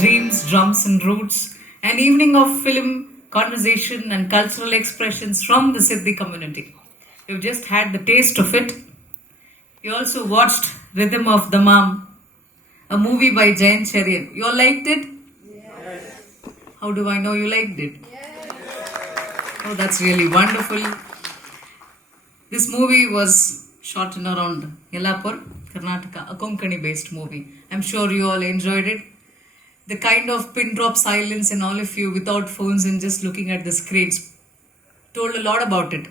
Dreams, Drums and Roots, an evening of film, conversation and cultural expressions from the Siddi community. You've just had the taste of it. You also watched Rhythm of Damam, a movie by Jayan Cherian. You all liked it? Yes. How do I know you liked it? Yes. Oh, that's really wonderful. This movie was shot in around Yellapur, Karnataka, a Konkani based movie. I'm sure you all enjoyed it. The kind of pin drop silence in all of you without phones and just looking at the screens told a lot about it.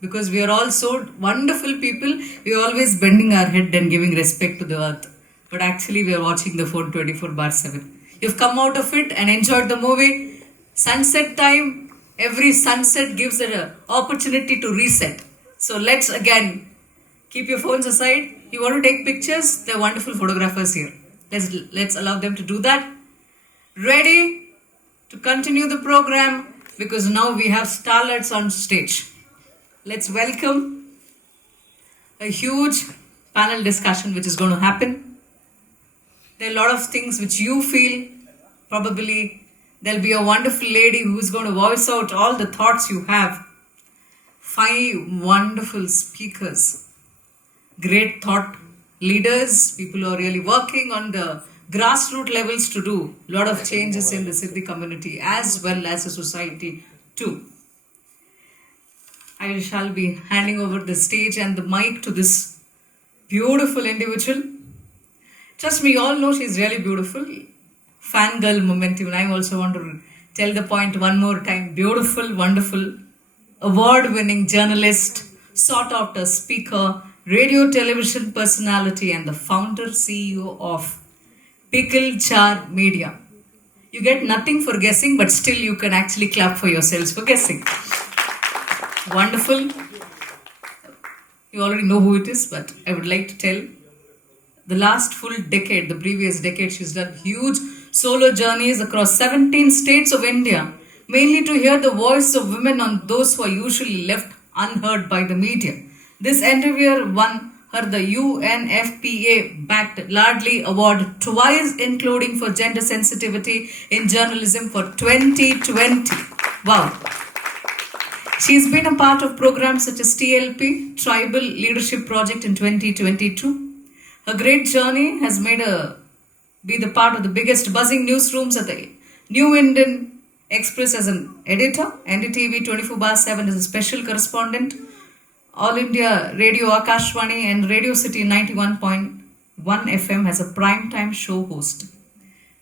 Because we are all so wonderful people, we are always bending our head and giving respect to the earth. But actually we are watching the phone 24/7. You've come out of it and enjoyed the movie. Sunset time, every sunset gives an opportunity to reset. So let's again keep your phones aside. You want to take pictures? There are wonderful photographers here. Let's allow them to do that. Ready to continue the program because now we have starlets on stage. Let's welcome a huge panel discussion which is going to happen. There are a lot of things which you feel. Probably there'll be a wonderful lady who's going to voice out all the thoughts you have. 5 wonderful speakers, great thought leaders, people who are really working on the grassroots levels to do a lot of changes in the Siddi community as well as the society too. I shall be handing over the stage and the mic to this beautiful individual. Trust me, you all know she's really beautiful. Fangirl momentum. And I also want to tell the point one more time. Beautiful, wonderful, award-winning journalist, sought-after speaker, radio television personality and the founder CEO of Pickle Media. You get nothing for guessing, but still you can actually clap for yourselves for guessing. Wonderful. You already know who it is, but I would like to tell the last full decade, the previous decade, she's done huge solo journeys across 17 states of India, mainly to hear the voice of women on those who are usually left unheard by the media. This endeavor won her the UNFPA-backed Lardli Award twice, including for gender sensitivity in journalism for 2020. Wow. She's been a part of programs such as TLP, Tribal Leadership Project in 2022. Her great journey has made her be the part of the biggest buzzing newsrooms at the New Indian Express as an editor, NDTV 24/7 as a special correspondent, All India Radio Akashvani and Radio City 91.1 FM as a primetime show host.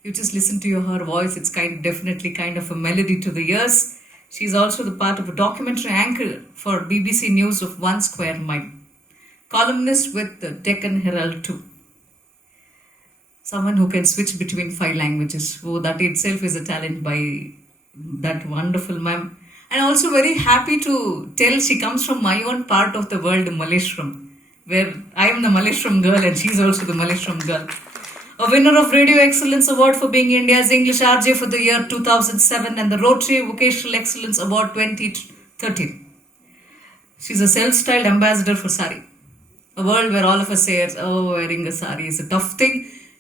You just listen to her voice, it's definitely a melody to the ears. She's also the part of a documentary anchor for BBC News of 1 Square Mile. Columnist with the Deccan Herald too. Someone who can switch between 5 languages. Oh, that itself is a talent by that wonderful ma'am. And also very happy to tell she comes from my own part of the world, Malleshwaram, where I am the Malleshwaram girl and she's also the Malleshwaram girl. A winner of Radio Excellence Award for being India's English RJ for the year 2007 and the Rotary Vocational Excellence Award 2013. She's a self-styled ambassador for sari. A world where all of us say, oh, wearing a sari is a tough thing.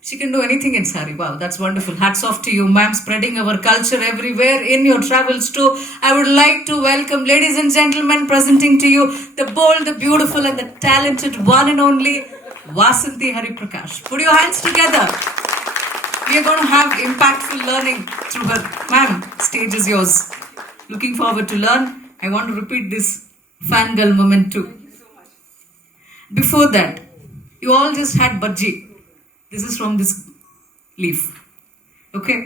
She can do anything in sari. Wow, that's wonderful. Hats off to you, ma'am, spreading our culture everywhere in your travels too. I would like to welcome, ladies and gentlemen, presenting to you the bold, the beautiful and the talented one and only Vasanthi Hariprakash. Put your hands together. We are going to have impactful learning through her. Ma'am, stage is yours. Looking forward to learn. I want to repeat this fangirl moment too. Before that, you all just had bhaji. This is from this leaf. Okay?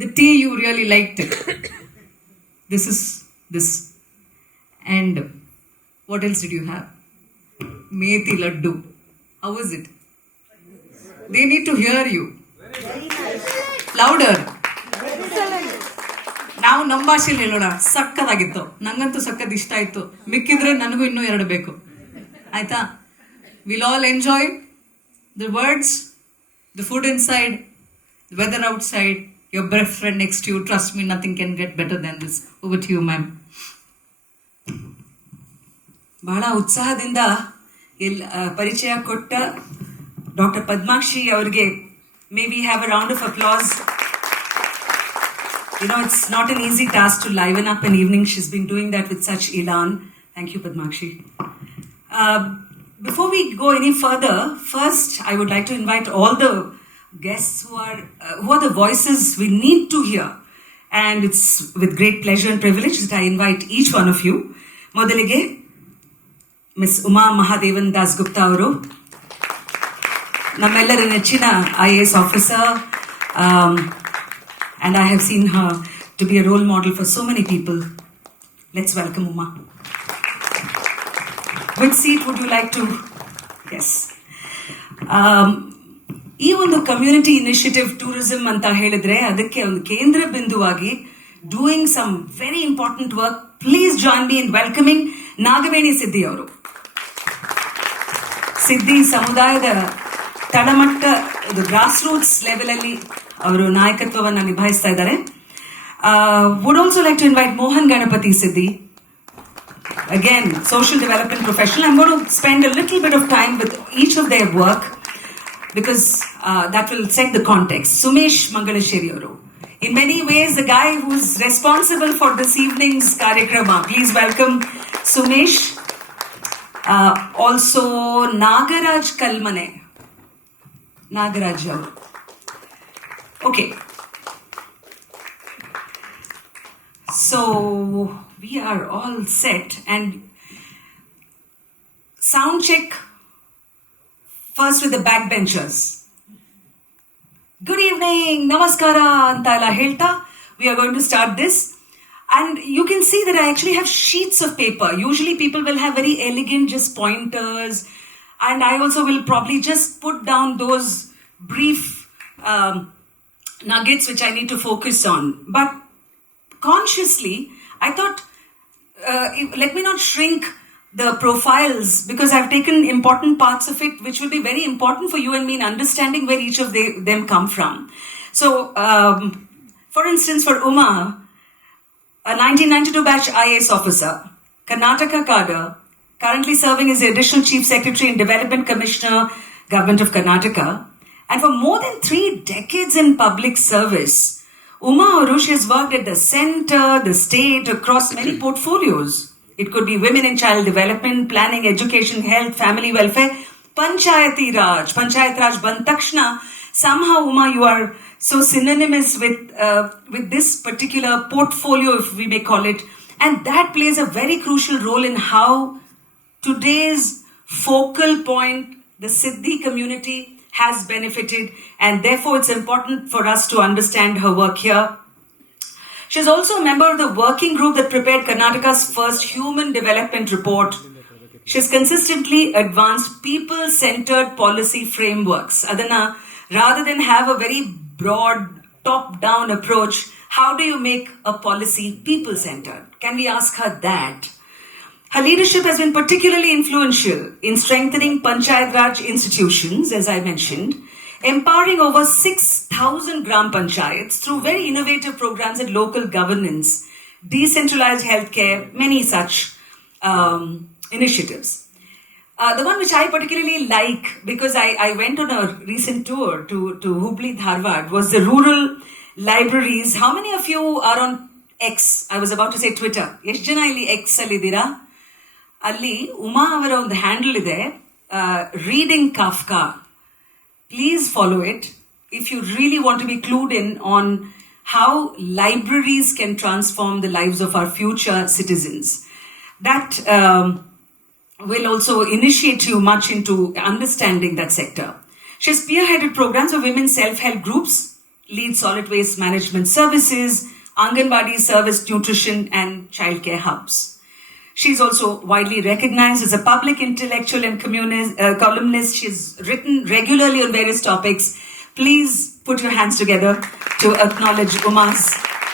The tea, you really liked it. This is this. And what else did you have? Methi laddu. How is it? They need to hear you. Louder. ನಾವು ನಮ್ಮ ಭಾಷೆಯಲ್ಲಿ ಹೇಳೋಣ. ಸಕ್ಕದಾಗಿತ್ತು. ನಂಗಂತೂ ಸಕ್ಕದ ಇಷ್ಟ ಆಯಿತು. ಮಿಕ್ಕಿದ್ರೆ ನನಗೂ ಇನ್ನೂ 2 ಬೇಕು. ಆಯ್ತಾ? We'll all enjoy the words, the food inside, the weather outside, your best friend next to you. Trust me, nothing can get better than this. Over to you, ma'am. ಬಹಳ ಉತ್ಸಾಹದಿಂದ ಪರಿಚಯ ಕೊಟ್ಟ ಡಾಕ್ಟರ್ ಪದ್ಮಾಕ್ಷಿ ಅವರಿಗೆ May we have a round of applause. You know, it's not an easy task to liven up an evening. She's been doing that with such elan. Thank you, Padmakshi. Before we go any further, first I would like to invite all the guests who are the voices we need to hear. And it's with great pleasure and privilege that I invite each one of you. Modalige, Miss Mahadevan Das Gupta avaru, namellರ ನೆಚ್ಚಿನ IAS officer, and I have seen her to be a role model for so many people. Let's welcome Uma. Which seat would you like to? Yes. ಈ ಒಂದು community initiative tourism ಅಂತ ಹೇಳಿದ್ರೆ ಅದಕ್ಕೆ ಒಂದು ಕೇಂದ್ರ ಬಿಂದುವಾಗಿ doing some very important work. Please join me in welcoming Nagaveni Siddi ಅವರು. ಸಿದ್ದಿ ಸಮುದಾಯದ ತಳಮಟ್ಟ ಗ್ರಾಸ್ ರೂಟ್ಸ್ ಲೆವೆಲ್ ಅಲ್ಲಿ ಅವರು ನಾಯಕತ್ವವನ್ನು ನಿಭಾಯಿಸ್ತಾ ಇದ್ದಾರೆ. Would also like to invite Mohan Ganapathi Siddi. Again, social development professional. I'm going to spend a little bit of time with each of their work because that will set the context. Sumesh Mangalasseri avaru. In many ways, the guy who's responsible for this evening's karikrama. Please welcome Sumesh. Also, Nagaraj Kalmane. Nagaraj avaru. Okay. So, we are all set and sound check first with the backbenchers. Good evening, namaskara anta ella helta. We are going to start this, and you can see that I actually have sheets of paper. Usually people will have very elegant just pointers, and I also will probably just put down those brief nuggets which I need to focus on. But consciously I thought, let me not shrink the profiles because I've taken important parts of it which will be very important for you and me in understanding where each of them come from. So, for instance, for Uma, a 1992 batch IAS officer, Karnataka cadre, currently serving as the Additional Chief Secretary and Development Commissioner, Government of Karnataka, and for more than 3 decades in public service. Uma Arush has worked at the center, the state, across many portfolios. It could be women and child development, planning, education, health, family welfare, Panchayat Raj Bantakshna. Somehow, Uma, you are so synonymous with this particular portfolio, if we may call it, and that plays a very crucial role in how today's focal point, the Siddi community, has benefited, and therefore it's important for us to understand her work here. She's also a member of the working group that prepared Karnataka's first human development report. She's consistently advanced people-centered policy frameworks. Adana, rather than have a very broad top-down approach, how do you make a policy people-centered? Can we ask her that? Her leadership has been particularly influential in strengthening Panchayat Raj institutions, as I mentioned, empowering over 6,000 Gram Panchayats through very innovative programs at local governance, decentralized healthcare, many such initiatives. The one which I particularly like, because I went on a recent tour to Hubli, Dharwad, was the rural libraries. How many of you are on X? I was about to say Twitter. ಎಷ್ಟು ಜನ ಇಲ್ಲಿ X ಅಲ್ಲಿದ್ದೀರಾ? ಅಲ್ಲಿ ಉಮಾ ಅವರ ಒಂದು handle ಇದೆ, reading ಕಾಫ್ಕಾ. Please follow it if you really want to be clued in on how libraries can transform the lives of our future citizens. That will also initiate you much into understanding that sector. She has spearheaded programs of women's self-help groups, leads solid waste management services, Anganwadi service nutrition and childcare hubs. She's also widely recognized as a public intellectual and columnist. She's written regularly on various topics. Please put your hands together to acknowledge Uma's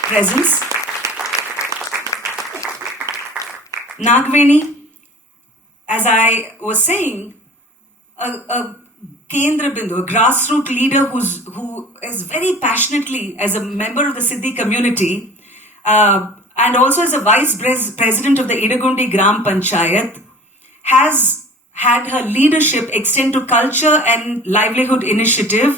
presence. Nagaveni, as I was saying, a Kendra Bindu, a grassroots leader who is very passionately, as a member of the Siddi community, and also as a vice president of the Idagundi Gram Panchayat, has had her leadership extend to culture and livelihood initiative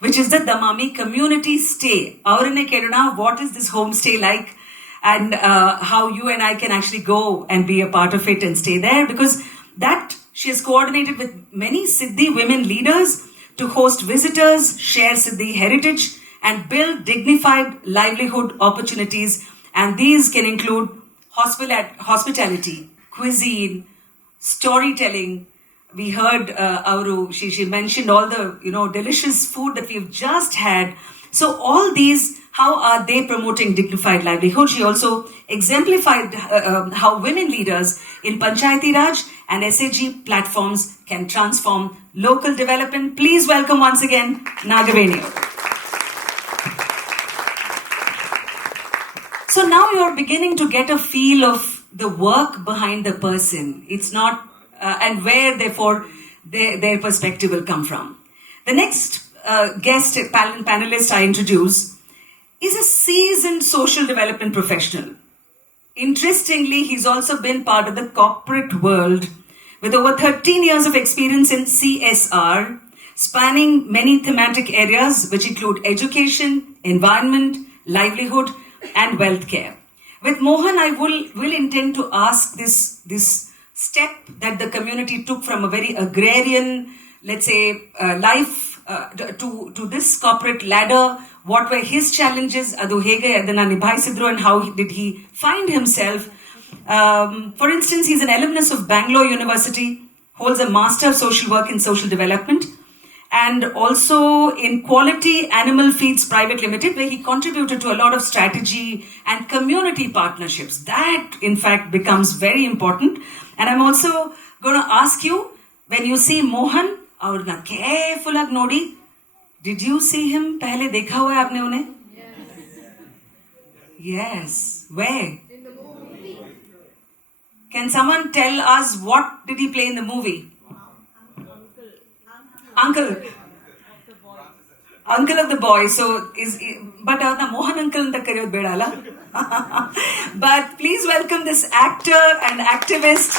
which is the Damami community stay. Aurine Keruna, what is this homestay like? And how you and I can actually go and be a part of it and stay there, because that she has coordinated with many Siddi women leaders to host visitors, share Siddi heritage, and build dignified livelihood opportunities. And these can include hospitality, cuisine, storytelling. We heard she mentioned all the delicious food that we've just had. So all these, how are they promoting dignified livelihood? She also exemplified how women leaders in Panchayati Raj and SAG platforms can transform local development. Please welcome once again Nagaveni. So now you're beginning to get a feel of the work behind the person. It's not, and where therefore their perspective will come from. The next guest panelist I introduce is a seasoned social development professional. Interestingly, he's also been part of the corporate world with over 13 years of experience in CSR, spanning many thematic areas which include education, environment, livelihood, and wealth care. With Mohan, I will intend to ask this step that the community took from a very agrarian, let's say, life to this corporate ladder. What were his challenges? Adu hege adana nibhaisidru, and how did he find himself? For instance, he's an alumnus of Bangalore University, holds a Master of Social Work in Social Development, and also in Quality Animal Feeds Private Limited, where he contributed to a lot of strategy and community partnerships. That, in fact, becomes very important. And I'm also going to ask you, when you see Mohan, aurna careful ag nodi, did you see him? Pehle dekha hua hai aapne unhe? Yes. Where? In the movie. Can someone tell us what did he play in the movie? Uncle of the boy. So but Mohan uncle anta kariyod bedala. But please welcome this actor and activist,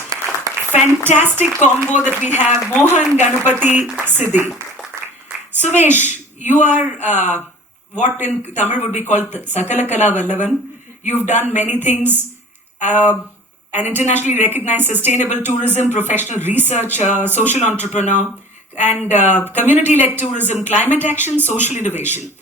fantastic combo that we have, Mohan, Ganapathi, Siddi. Sumesh, you are what in Tamil would be called Sakala Kala Vallavan. You've done many things. An internationally recognized sustainable tourism professional researcher, social entrepreneur, and community-led tourism, climate action, social innovation.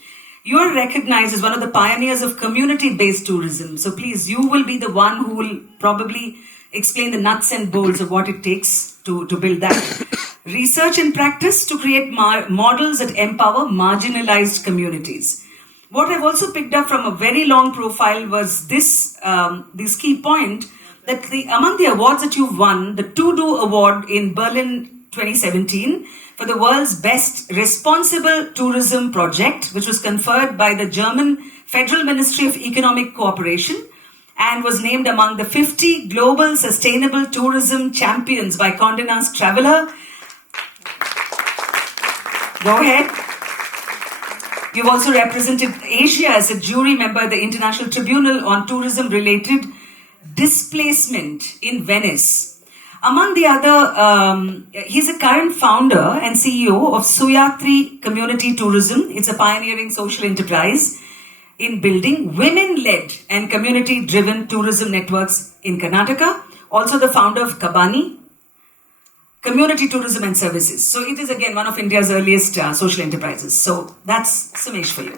You are recognized as one of the pioneers of community-based tourism. So please, you will be the one who will probably explain the nuts and bolts of what it takes to build that. Research and practice to create models that empower marginalized communities. What I've also picked up from a very long profile was this key point, that among the awards that you've won, the To-Do Award in Berlin 2017 for the world's best responsible tourism project, which was conferred by the German Federal Ministry of Economic Cooperation and was named among the 50 global sustainable tourism champions by Condé Nast Traveler. Go ahead. You've also represented Asia as a jury member at the International Tribunal on Tourism-related Displacement in Venice. Among the other, he's a current founder and CEO of Suyatri Community Tourism. It's a pioneering social enterprise in building women-led and community-driven tourism networks in Karnataka. Also the founder of Kabani, Community Tourism and Services. So it is again one of India's earliest social enterprises. So that's Sumesh for you.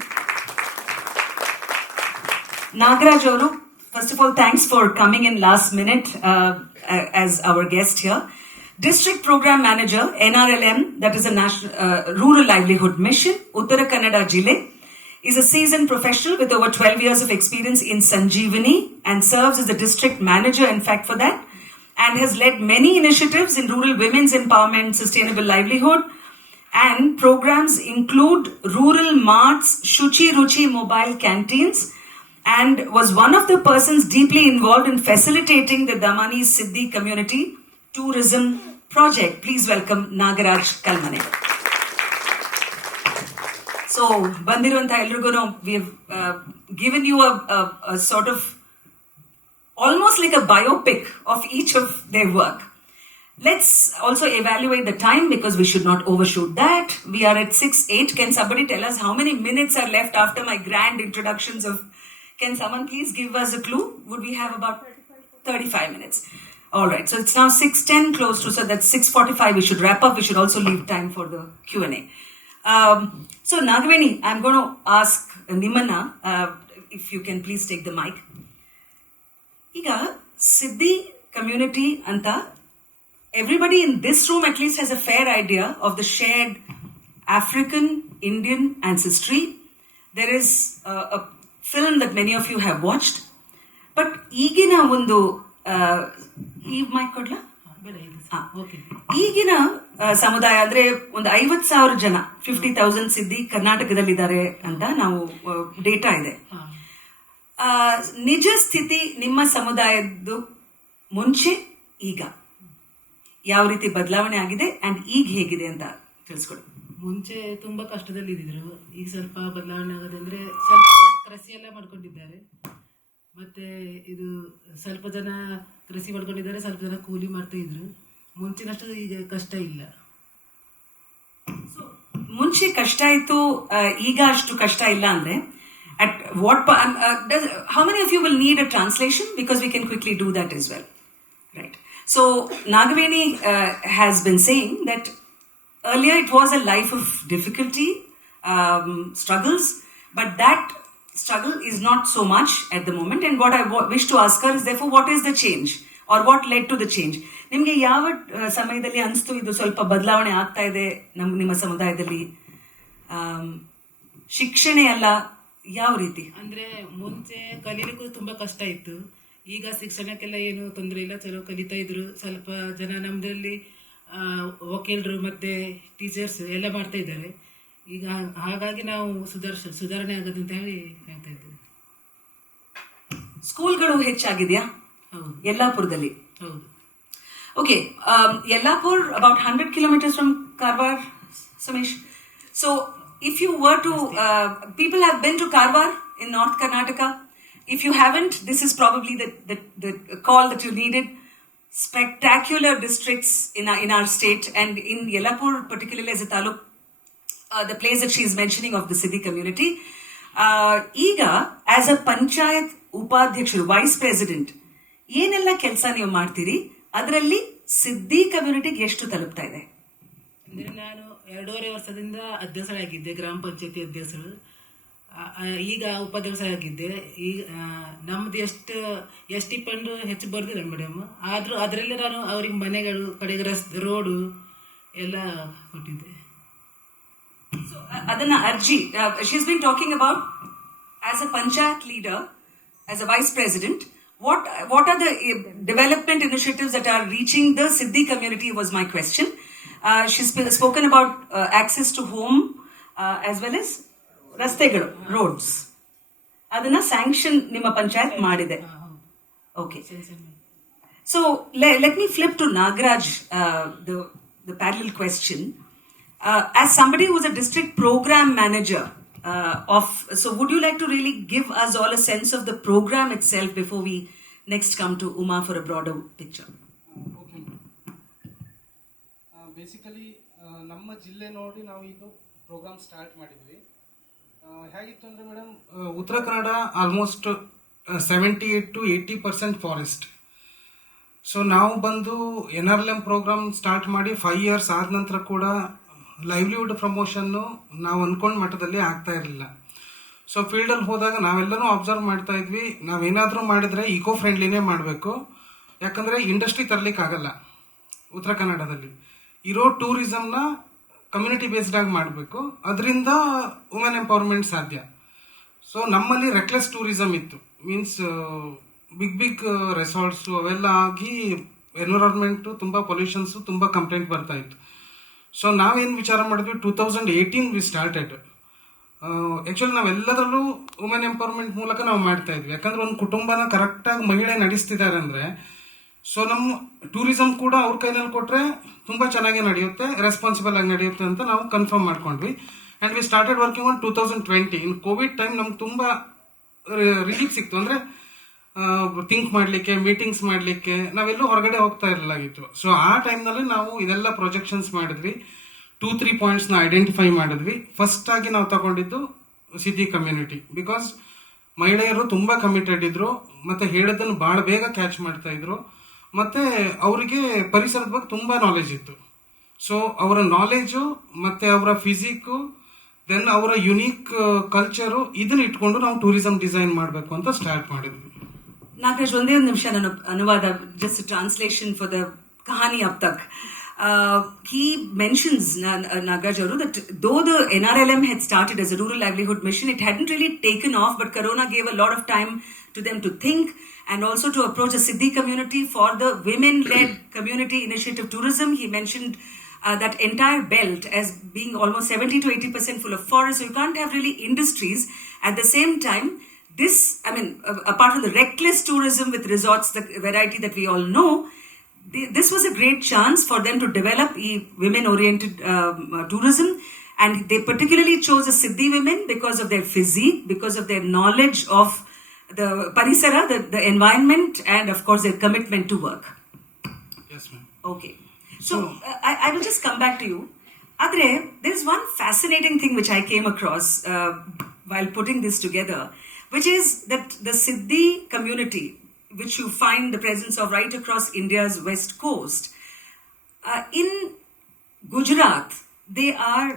Nagaraj, first of all, thanks for coming in last minute as our guest here. District Program Manager, NRLM, that is a National Rural Livelihood Mission, Uttara Kannada Jile, is a seasoned professional with over 12 years of experience in Sanjeevini and serves as the district manager, in fact, for that, and has led many initiatives in rural women's empowerment, sustainable livelihood, and programs include Rural Marts, Shuchi Ruchi mobile canteens, and was one of the persons deeply involved in facilitating the Damami Siddi community tourism project. Please welcome Nagaraj Kalmane. So, Bandiruvanta Elrugono, we have given you a sort of almost like a biopic of each of their work. let's also evaluate the time because we should not overshoot that. We are at 6:08. Can somebody tell us how many minutes are left after my grand introductions of... Can someone please give us a clue? Would we have about 35 minutes? All right. So it's now 6:10, close to... So that's 6:45. We should wrap up. We should also leave time for the Q&A. So Nagaveni, I'm going to ask Nimana, if you can please take the mic. Iga, Siddi community anta... Everybody in this room at least has a fair idea of the shared African-Indian ancestry. There is a film that many of you have watched. But ಈಗಿನ ಒಂದು ಈ mic ಕೊಡ್ಲಾ? ಈಗಿನ ಸಮುದಾಯ ಅಂದ್ರೆ ಒಂದು 50,000 ಜನ, 50,000 ಸಿದ್ದಿ ಕರ್ನಾಟಕದಲ್ಲಿದ್ದಾರೆ ಅಂತ ನಾವು ಡೇಟಾ ಇದೆ. ನಿಜ ಸ್ಥಿತಿ ನಿಮ್ಮ ಸಮುದಾಯದ್ದು ಮುಂಚೆ ಈಗ ಯಾವ ರೀತಿ ಬದಲಾವಣೆ ಆಗಿದೆ ಅಂಡ್ ಈಗ ಹೇಗಿದೆ ಅಂತ ತಿಳಿಸ್ಕೊಡಿ. ಮುಂಚೆ ತುಂಬಾ ಕಷ್ಟದಲ್ಲಿ ಇದ್ದಿದ್ರು, ಈಗ ಸ್ವಲ್ಪ ಬದಲಾವಣೆ ಆಗೋದಂದ್ರೆ ಸ್ವಲ್ಪ ಕೃಷಿ ಎಲ್ಲ ಮಾಡ್ಕೊಂಡಿದ್ದಾರೆ. ಮತ್ತೆ ಇದು ಸ್ವಲ್ಪ ಜನ ಕೃಷಿ ಮಾಡ್ಕೊಂಡಿದ್ದಾರೆ, ಸ್ವಲ್ಪ ಜನ ಕೂಲಿ ಮಾಡ್ತಾ ಇದ್ರು. ಮುಂಚಿನಷ್ಟು ಈಗ ಕಷ್ಟ ಇಲ್ಲ. ಮುಂಚೆ ಕಷ್ಟ ಇತ್ತು, ಈಗ ಅಷ್ಟು ಕಷ್ಟ ಇಲ್ಲ ಅಂದ್ರೆ at what how many of you will need a translation because we can quickly do that as well, right? So Nagaveni has been saying that earlier it was a life of difficulty, struggles, but that struggle is not so much at the moment. And what I wish to ask her is therefore what is the change or what led to the change? ನಿಮಗೆ ಯಾವ ಸಮಯದಲ್ಲಿ ಅನಿಸ್ತು ಇದು ಸ್ವಲ್ಪ ಬದಲಾವಣೆ ಆಗ್ತಾ ಇದೆ ನಿಮ್ಮ ಸಮುದಾಯದಲ್ಲಿ? ಶಿಕ್ಷಣ ಎಲ್ಲ ಯಾವ ರೀತಿ ಅಂದ್ರೆ ಮುಂಚೆ ಕಲೀಲಿಕ್ಕೂ ತುಂಬಾ ಕಷ್ಟ ಇತ್ತು. ಈಗ ಶಿಕ್ಷಣಕ್ಕೆಲ್ಲ ಏನು ತೊಂದರೆ ಇಲ್ಲ, ಚಲೋ ಕಲಿತಾ ಇದ್ರು. ಸ್ವಲ್ಪ ಜನ ನಮ್ದ್ರಲ್ಲಿ ವಕೀಲರು ಮತ್ತೆ ಟೀಚರ್ಸ್ ಎಲ್ಲ ಮಾಡ್ತಾ ಇದ್ದಾರೆ ಈಗ. ಹಾಗಾಗಿ ನಾವು ಸುಧಾರಣೆ ಆಗೋದು ಅಂತ ಹೇಳಿ ಹೇಳ್ತಾ ಇದ್ದೀವಿ. ಸ್ಕೂಲ್ಗಳು ಹೆಚ್ಚಾಗಿದೆಯಾ? ಹೌದು, ಯಲ್ಲಾಪುರದಲ್ಲಿ. ಹೌದು. Okay, Yellapur, about 100 kilometers from Karwar, Sumesh. So, if you were to, people have been to Karwar in North Karnataka. If you haven't, this is probably the call that you needed. Spectacular districts in our state, and in Yellapur, particularly as a taluk, the place that she is mentioning of the Siddi community. Iga, as a Panchayat Upadhyaksharu, Vice President, ಏನೆಲ್ಲ ಕೆಲಸ ನೀವು ಮಾಡ್ತೀರಿ? ಅದರಲ್ಲಿ ಸಿದ್ದಿ ಕಮ್ಯುನಿಟಿಗೆ ಎಷ್ಟು ತಲುಪ್ತಾ ಇದೆ? ಅಂದ್ರೆ ನಾನು 2.5 ವರ್ಷದಿಂದ ಅಧ್ಯಕ್ಷರಾಗಿದ್ದೆ, ಗ್ರಾಮ ಪಂಚಾಯತಿ ಅಧ್ಯಕ್ಷರು. ಈಗ ಉಪಾಧ್ಯಕ್ಷರಾಗಿದ್ದೆ. ಈಗ ನಮ್ದು ಎಷ್ಟು ಫಂಡ್ ಹೆಚ್ಚು ಬರ್ದಿಲ್ಲ ಮೇಡಮ್, ಆದ್ರೂ ಅದರಲ್ಲಿ ನಾನು ಅವ್ರಿಗೆ ಮನೆಗಳು, ಕಡೆಗೆ ರೋಡು ಎಲ್ಲ ಕೊಟ್ಟಿದ್ದೆ. ಅದನ್ನ ಅರ್ಜಿ she is been talking about as a panchayat leader, as a vice president. What are the development initiatives that are reaching the Siddi community was my question. She's spoken about access to home as well as rastegalu, roads. Adana sanction nimma panchayat madide. Okay. So let me flip to Nagaraj, the parallel question. As somebody who's a district program manager, so would you like to really give us all a sense of the program itself before we next come to Uma for a broader picture? Okay. Basically, ನಮ್ಮ ಜಿಲ್ಲೆ ನೋಡಿ ನಾವು ಇದು program start ಮಾಡಿದ್ವಿ. ಹೇಗಿತ್ತು ಅಂದರೆ madam, Uttara Kannada almost 78 to 80% forest. So ನಾವು ಬಂದು NRLM ಪ್ರೋಗ್ರಾಮ್ ಸ್ಟಾರ್ಟ್ ಮಾಡಿ 5 years ಆದ ನಂತರ ಕೂಡ ಲೈವ್ಲಿಹುಡ್ ಪ್ರಮೋಷನ್ನು ನಾವು ಅಂದ್ಕೊಂಡ ಮಟ್ಟದಲ್ಲಿ ಆಗ್ತಾ ಇರಲಿಲ್ಲ. ಸೊ ಫೀಲ್ಡಲ್ಲಿ ಹೋದಾಗ ನಾವೆಲ್ಲನೂ ಅಬ್ಸರ್ವ್ ಮಾಡ್ತಾ ಇದ್ವಿ, ನಾವೇನಾದರೂ ಮಾಡಿದರೆ ಈಕೋ ಫ್ರೆಂಡ್ಲಿನೇ ಮಾಡಬೇಕು, ಯಾಕಂದರೆ ಇಂಡಸ್ಟ್ರಿ ತರಲಿಕ್ಕಾಗಲ್ಲ. ಉತ್ತರ ಕನ್ನಡದಲ್ಲಿ ಇರೋ ಟೂರಿಸಮ್ನ ಕಮ್ಯುನಿಟಿ ಬೇಸ್ಡಾಗಿ ಮಾಡಬೇಕು, ಅದರಿಂದ ವುಮೆನ್ ಎಂಪವರ್ಮೆಂಟ್ ಸಾಧ್ಯ. ಸೊ ನಮ್ಮಲ್ಲಿ ರೆಕ್ಲೆಸ್ ಟೂರಿಸಮ್ ಇತ್ತು, ಮೀನ್ಸ್ ಬಿಗ್ ರೆಸಾರ್ಟ್ಸು ಅವೆಲ್ಲ ಆಗಿ ಎನ್ವಿರಾನ್ಮೆಂಟು ತುಂಬ ಪೊಲ್ಯೂಷನ್ಸು ತುಂಬ ಕಂಪ್ಲೇಂಟ್ ಬರ್ತಾ ಇತ್ತು. ಸೊ ನಾವೇನು ವಿಚಾರ ಮಾಡಿದ್ವಿ, 2018 ವಿ ಸ್ಟಾರ್ಟೆಡ್. ಆ್ಯಕ್ಚುಲಿ ನಾವೆಲ್ಲದರಲ್ಲೂ ವುಮೆನ್ ಎಂಪವರ್ಮೆಂಟ್ ಮೂಲಕ ನಾವು ಮಾಡ್ತಾ ಇದ್ವಿ, ಯಾಕಂದರೆ ಒಂದು ಕುಟುಂಬನ ಕರೆಕ್ಟಾಗಿ ಮಹಿಳೆ ನಡೆಸ್ತಿದ್ದಾರೆ ಅಂದರೆ ಸೊ ನಮ್ಮ ಟೂರಿಸಮ್ ಕೂಡ ಅವ್ರ ಕೈನಲ್ಲಿ ಕೊಟ್ಟರೆ ತುಂಬ ಚೆನ್ನಾಗಿ ನಡೆಯುತ್ತೆ, ರೆಸ್ಪಾನ್ಸಿಬಲ್ ಆಗಿ ನಡೆಯುತ್ತೆ ಅಂತ ನಾವು ಕನ್ಫರ್ಮ್ ಮಾಡ್ಕೊಂಡ್ವಿ. And we started working on 2020. In Covid time ನಮ್ಗೆ ತುಂಬ ರಿಲೀಫ್ ಸಿಕ್ತು. ಅಂದರೆ ಥಿಂಕ್ ಮಾಡಲಿಕ್ಕೆ, ಮೀಟಿಂಗ್ಸ್ ಮಾಡಲಿಕ್ಕೆ ನಾವೆಲ್ಲೂ ಹೊರಗಡೆ ಹೋಗ್ತಾ ಇರಲಾಗಿತ್ತು. ಸೊ ಆ ಟೈಮ್ನಲ್ಲಿ ನಾವು ಇದೆಲ್ಲ ಪ್ರೊಜೆಕ್ಷನ್ಸ್ ಮಾಡಿದ್ವಿ. 2-3 ಪಾಯಿಂಟ್ಸ್ನ ಐಡೆಂಟಿಫೈ ಮಾಡಿದ್ವಿ. ಫಸ್ಟಾಗಿ ನಾವು ತಗೊಂಡಿದ್ದು ಸಿದ್ದಿ ಕಮ್ಯುನಿಟಿ. ಬಿಕಾಸ್ ಮಹಿಳೆಯರು ತುಂಬ ಕಮಿಟೆಡ್ ಇದ್ದರು, ಮತ್ತು ಹೇಳೋದನ್ನು ಭಾಳ ಬೇಗ ಕ್ಯಾಚ್ ಮಾಡ್ತಾ ಇದ್ರು, ಮತ್ತು ಅವರಿಗೆ ಪರಿಸರದ ಬಗ್ಗೆ ತುಂಬ ನಾಲೆಜ್ ಇತ್ತು. ಸೊ ಅವರ ನಾಲೆಜು ಮತ್ತು ಅವರ ಫಿಸಿಕ್ಕು, ದೆನ್ ಅವರ ಯುನೀಕ್ ಕಲ್ಚರು, ಇದನ್ನ ಇಟ್ಕೊಂಡು ನಾವು ಟೂರಿಸಂ ಡಿಸೈನ್ ಮಾಡಬೇಕು ಅಂತ ಸ್ಟಾರ್ಟ್ ಮಾಡಿದ್ವಿ. Nagaraj, ಒಂದೇ ಒಂದು ನಿಮಿಷ ನಾನು ಅನುವಾದ, just a translation for the kahani ab tak. He mentions, Nagaraj Aru, that though the NRLM had started as a rural livelihood mission, it hadn't really taken off, but Corona gave a lot of time to them to think and also to approach a Siddi community for the women-led community initiative tourism. He mentioned that entire belt as being almost 70 to 80% full of forests, so you can't have really industries. At the same time, this, I mean, apart from the reckless tourism with resorts, the variety that we all know, this was a great chance for them to develop women-oriented tourism, and they particularly chose the Siddi women because of their physique, because of their knowledge of the parisara, the environment, and of course their commitment to work. Yes, ma'am. Okay. So, I will just come back to you. Adre, there is one fascinating thing which I came across while putting this together, which is that the Siddi community, which you find the presence of right across India's west coast, in Gujarat, they are,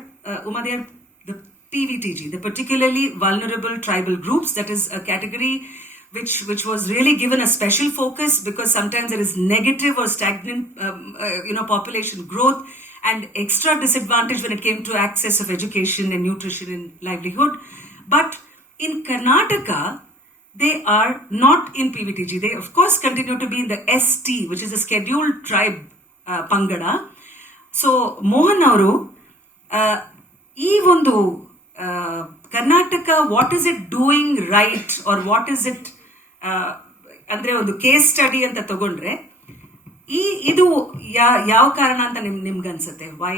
they are the PVTG, the particularly vulnerable tribal groups. That is a category which was really given a special focus because sometimes there is negative or stagnant, population growth and extra disadvantage when it came to access of education and nutrition and livelihood. But in Karnataka, they are not in PVTG. They, of course, continue to be in the ST, which is a scheduled tribe Pangada. So, Mohan Auru, ee ಒಂದು Karnataka, what is it doing right, or what is it, ಅಂದ್ರೆ ಒಂದು case study ಅಂತ ತಗೊಂಡ್ರೆ ಇದು ಯಾವ ಕಾರಣ ಅಂತ ನಿಮ್ಗನ್ಸುತ್ತೆ? Why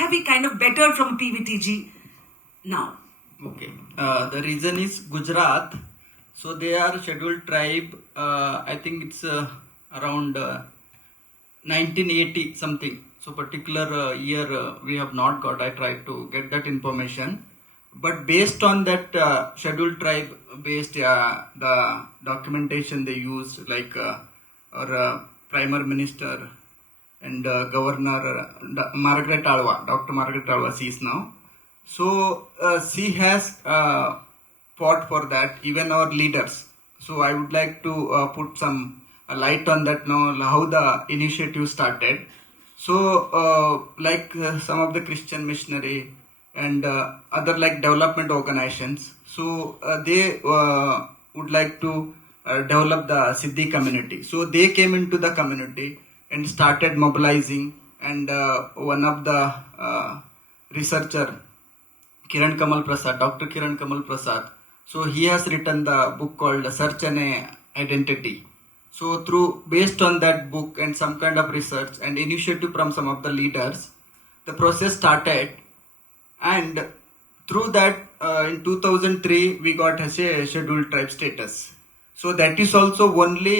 have we kind of bettered from PVTG now? Okay, the reason is Gujarat. So they are scheduled tribe. I think it's around 1980 something. So particular year we have not got. I tried to get that information, but based on that scheduled tribe based the documentation they used, like our Prime Minister and Governor Margaret Alva, Dr. Margaret Alva, she is now. So she has fought for that, even our leaders. So I would like to put some light on that now, how the initiative started. So some of the Christian missionary and other like development organizations, so they would like to develop the Siddi community. So they came into the community and started mobilizing, and one of the researcher, Kiran Kamal Prasad, Dr. Kiran Kamal Prasad, so he has written the book called Search and Identity. So based on that book and some kind of research and initiative from some of the leaders, the process started, and through that in 2003 we got as a scheduled tribe status. So that is also only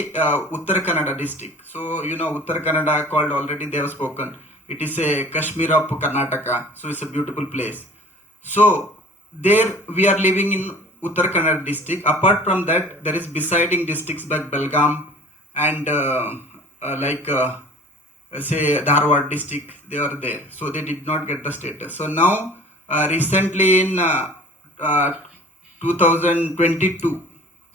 Uttara Kannada district. So Uttara Kannada called, already they have spoken, it is a Kashmir of Karnataka, so it's a beautiful place. So there we are living in Uttara Kannada district. Apart from that, there is besiding districts like Belgaum and say Dharwad district, they are there. So they did not get the status. So now recently in 2022,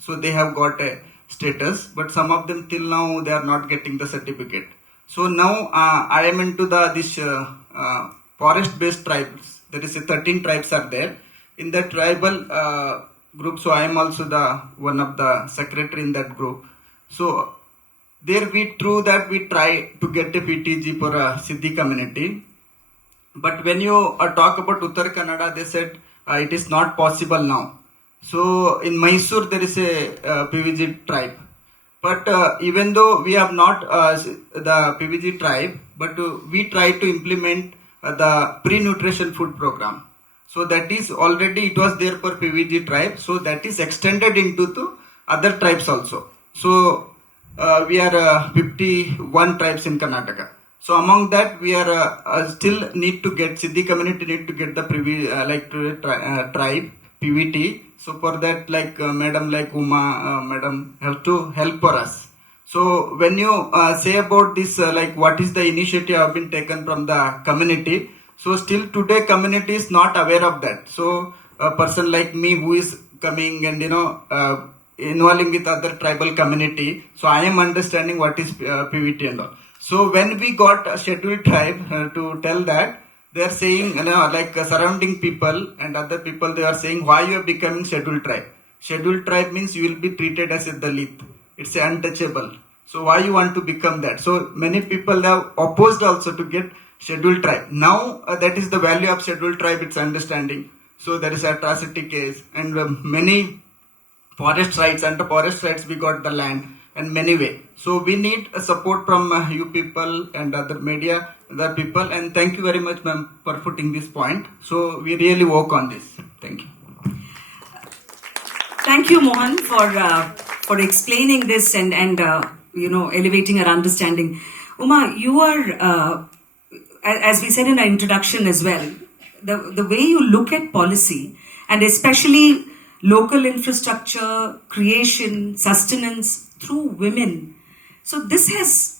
so they have got a status, but some of them till now they are not getting the certificate. So now I am into this forest based tribes. There is 13 tribes are there in the tribal group. So I am also the one of the secretary in that group. So there through that we try to get a PTG for a Siddi community. But when you talk about Uttara Kannada, they said it is not possible now. So in Mysore there is a PVG tribe. But even though we have not the PVG tribe, but we try to implement the pre-nutrition food program. So that is already, it was there for PVG tribe. So that is extended into the other tribes also. So we are 51 tribes in Karnataka. So among that, we are still need to get, Siddi community need to get the tribe, PVT. So for that, madam like Uma, madam have to help for us. So when you say about this, what is the initiative have been taken from the community, so still today community is not aware of that. So a person like me who is coming and involving with other tribal community, so I am understanding what is PVT and all. So when we got a scheduled tribe to tell that, they are saying, surrounding people and other people, they are saying, why you are becoming scheduled tribe? Scheduled tribe means you will be treated as a Dalit. It's untouchable. So why you want to become that? So many people have opposed also to get scheduled tribe. Now that is the value of scheduled tribe, it's understanding. So there is atrocity case and many forest rights, under forest rights we got the land and many way. So we need a support from you people and other media, other people, and thank you very much ma'am for putting this point. So we really work on this. Thank you. Thank you, Mohan, for explaining this and elevating our understanding. Uma, you are, as we said in our introduction as well, the way you look at policy and especially local infrastructure, creation, sustenance through women. So this has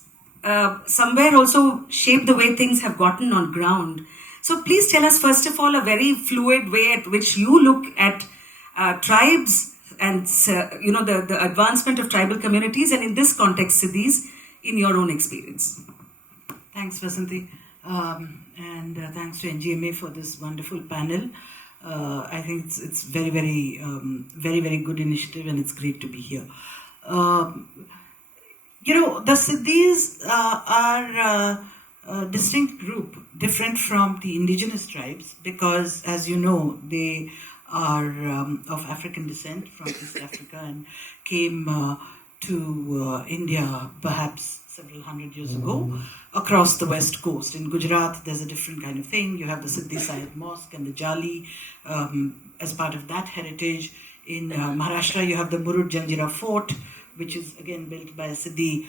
somewhere also shaped the way things have gotten on ground. So please tell us, first of all, a very fluid way at which you look at tribes and the advancement of tribal communities, and in this context, Siddhis, in your own experience. Thanks, Vasanthi, and thanks to NGMA for this wonderful panel. I think it's very, very, very good initiative, and it's great to be here. The Siddhis are a distinct group, different from the indigenous tribes, because, as you know, they are of African descent from East Africa and came to India perhaps several hundred years ago across the west coast. In Gujarat, there's a different kind of thing. You have the Siddi Sahib Mosque and the Jali as part of that heritage. In Maharashtra, you have the Murud Janjira Fort, which is again built by a Siddi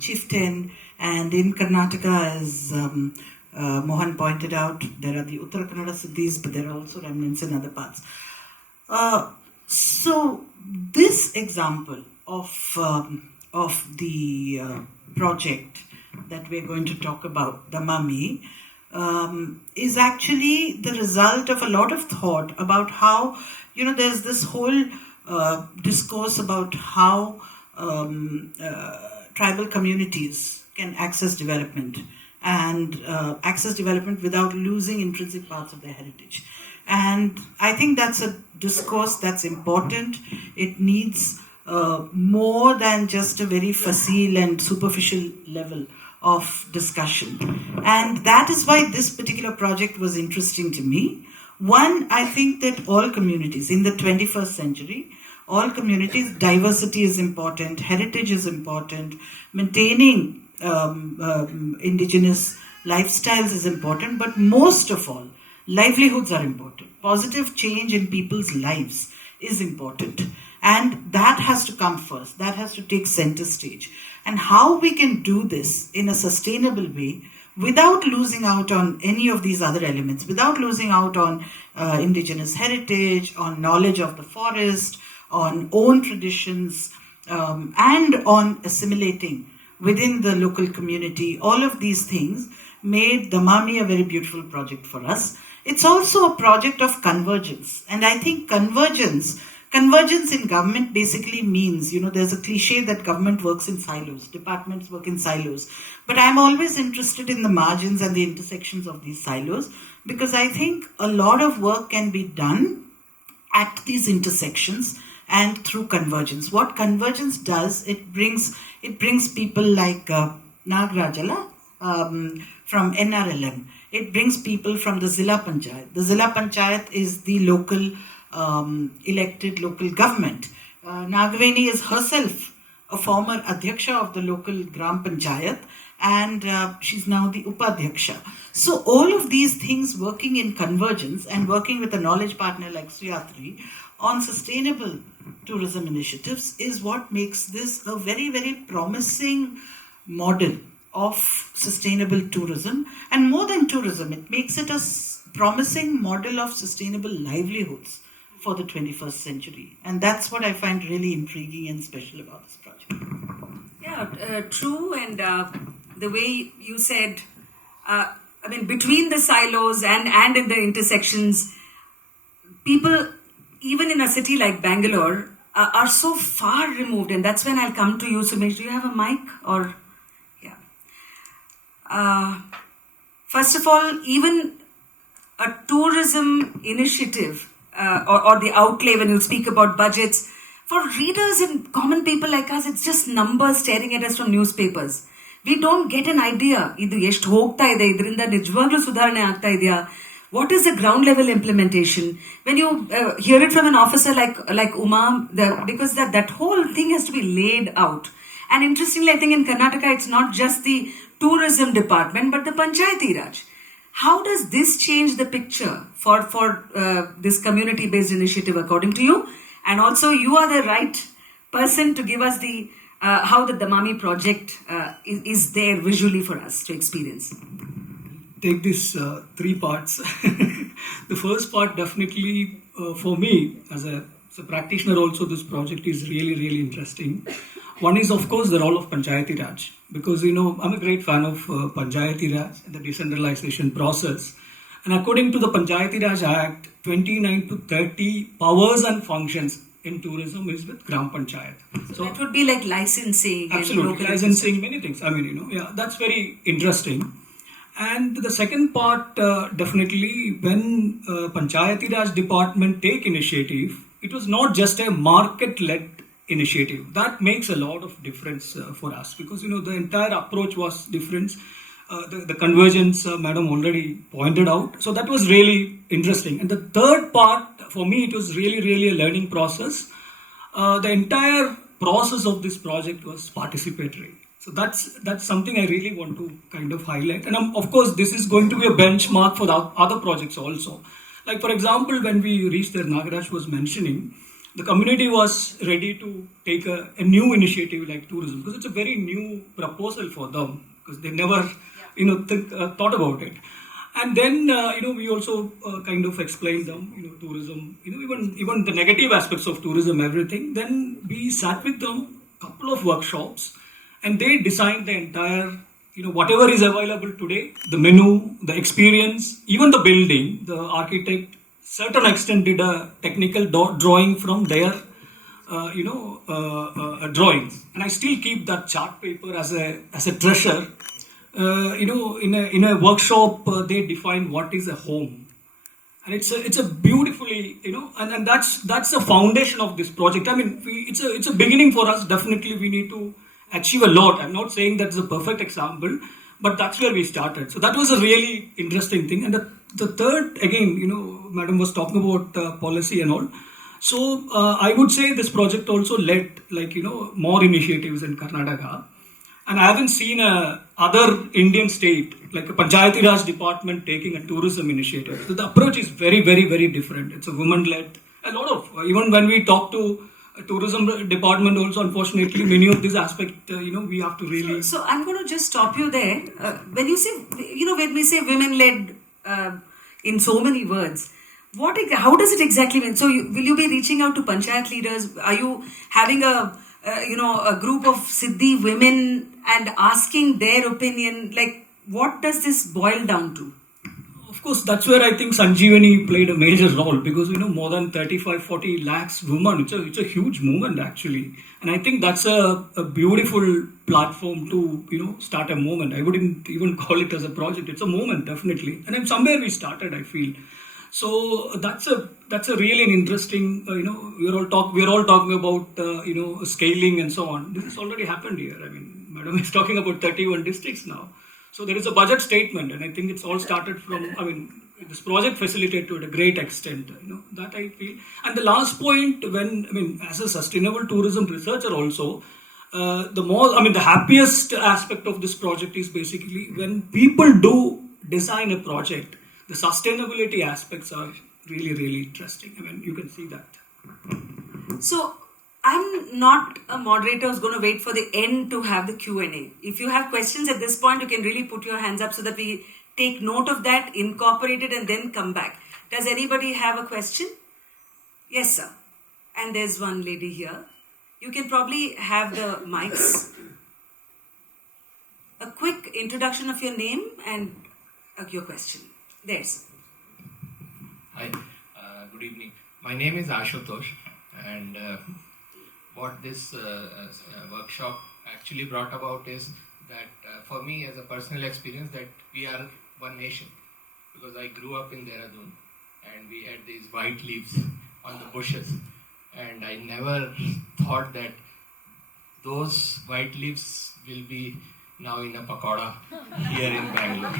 chieftain. And in Karnataka, as Mohan pointed out, there are the Uttara Kannada Siddhis, but there are also remnants in other parts. So this example of the project that we're going to talk about, Damami, is actually the result of a lot of thought about how, there's this whole discourse about how tribal communities can access development and access development without losing intrinsic parts of their heritage. And I think that's a discourse that's important. It needs more than just a very facile and superficial level of discussion. And that is why this particular project was interesting to me. One, I think that all communities in the 21st century, all communities, diversity is important, heritage is important, maintaining indigenous lifestyles is important, but most of all, livelihoods are important. Positive change in people's lives is important. And that has to come first. That has to take center stage. And how we can do this in a sustainable way without losing out on any of these other elements, without losing out on indigenous heritage, on knowledge of the forest, on own traditions, and on assimilating within the local community. All of these things made Damami a very beautiful project for us. It's also a project of convergence. And I think convergence in government basically means, there's a cliche that government works in silos, departments work in silos. But I'm always interested in the margins and the intersections of these silos, because I think a lot of work can be done at these intersections and through convergence. What convergence does, it brings people like Nagaraj from NRLM. It brings people from the Zilla Panchayat. The Zilla Panchayat is the local elected local government. Nagaveni is herself a former Adhyaksha of the local Gram Panchayat, and she's now the Upadhyaksha. So all of these things working in convergence and working with a knowledge partner like Suyatri on sustainable tourism initiatives is what makes this a very, very promising model of sustainable tourism. And more than tourism, it makes it a promising model of sustainable livelihoods for the 21st century. And that's what I find really intriguing and special about this project. Yeah, true. And the way you said, between the silos and in the intersections, people, even in a city like Bangalore, are so far removed. And that's when I'll come to you, Sumesh. Do you have a mic? Or, yeah. First of all, even a tourism initiative or the outlay, when you speak about budgets, for readers and common people like us, it's just numbers staring at us from newspapers. We don't get an idea. ಇದು ಎಷ್ಟು ಹೋಗ್ತಾ ಇದೆ, ಇದರಿಂದ ನಿಜವಾಗ್ಲೂ ಸುಧಾರಣೆ ಆಗ್ತಾ ಇದೆಯಾ? What is the ground level implementation? When you hear it from an officer like Uma, because that whole thing has to be laid out. And interestingly, I think in Karnataka, it's not just the tourism department, but the Panchayat Raj. How does this change the picture for this community-based initiative, according to you? And also, you are the right person to give us the how the Damami project is there visually for us to experience. Take this three parts. The first part, definitely for me as a practitioner also, this project is really, really interesting. One is, of course, the role of Panchayat Raj, because I'm a great fan of Panchayat Raj and the decentralization process. And according to the Panchayat Raj Act, 29 to 30 powers and functions in tourism is with Gram Panchayat. So that would be like licensing. Absolutely, and licensing, many things. That's very interesting. And the second part, definitely, when Panchayat Raj department take initiative, it was not just a market-led initiative. That makes a lot of difference for us, because the entire approach was different. The convergence, Madam already pointed out. So that was really interesting. And the third part, for me, it was really, really a learning process. The entire process of this project was participatory. So that's something I really want to kind of highlight. And of course, this is going to be a benchmark for the other projects also. Like, for example, when we reached there, Nagaraj was mentioning, the community was ready to take a new initiative like tourism, because it's a very new proposal for them, because they never thought about it. And then we also kind of explained them tourism, even the negative aspects of tourism, everything. Then we sat with them, couple of workshops, and they designed the entire whatever is available today, the menu, the experience, even the building. The architect certain extent did a technical drawing from their drawings, and I still keep that chart paper as a treasure. In a workshop, they define what is a home, and it's a beautifully and that's the foundation of this project. It's a beginning for us. Definitely, we need to achieve a lot. I'm not saying that's a perfect example, but that's where we started. So that was a really interesting thing. And the third, again, Madam was talking about policy and all. So I would say this project also led more initiatives in Karnataka. And I haven't seen other Indian state, like a Panchayat Raj department, taking a tourism initiative. So the approach is very, very, very different. It's a woman-led. A lot of, even when we talk to tourism department also, unfortunately, many of these aspects, we have to really... So I'm going to just stop you there. When you say, when we say women-led in so many words, how does it exactly mean? So will you be reaching out to Panchayat leaders? Are you having a group of Siddi women and asking their opinion? Like, what does this boil down to? Of course, that's where I think Sanjeevini played a major role, because more than 35-40 lakhs women. It's a huge movement actually, and I think that's a beautiful platform to start a movement. I wouldn't even call it as a project. It's a movement, definitely, and then somewhere we started, I feel. So that's a really interesting. We're all talking about scaling and so on. This has already happened here. Madam is talking about 31 districts now. So there is a budget statement, and I think it's all started from, this project facilitated to a great extent, that I feel. And the last point, as a sustainable tourism researcher also, the happiest aspect of this project is basically when people do design a project, the sustainability aspects are really, really interesting. I mean, you can see that. So I'm not a moderator who's going to wait for the end to have the Q&A. If you have questions at this point, you can really put your hands up so that we take note of that, incorporate it, and then come back. Does anybody have a question? Yes, sir. And there's one lady here. You can probably have the mics. A quick introduction of your name and your question. There's. Hi, good evening. My name is Ashutosh, and what this workshop actually brought about is that for me as a personal experience that we are one nation, because I grew up in Dehradun and we had these white leaves on the bushes, and I never thought that those white leaves will be now in a pakoda here in Bangalore.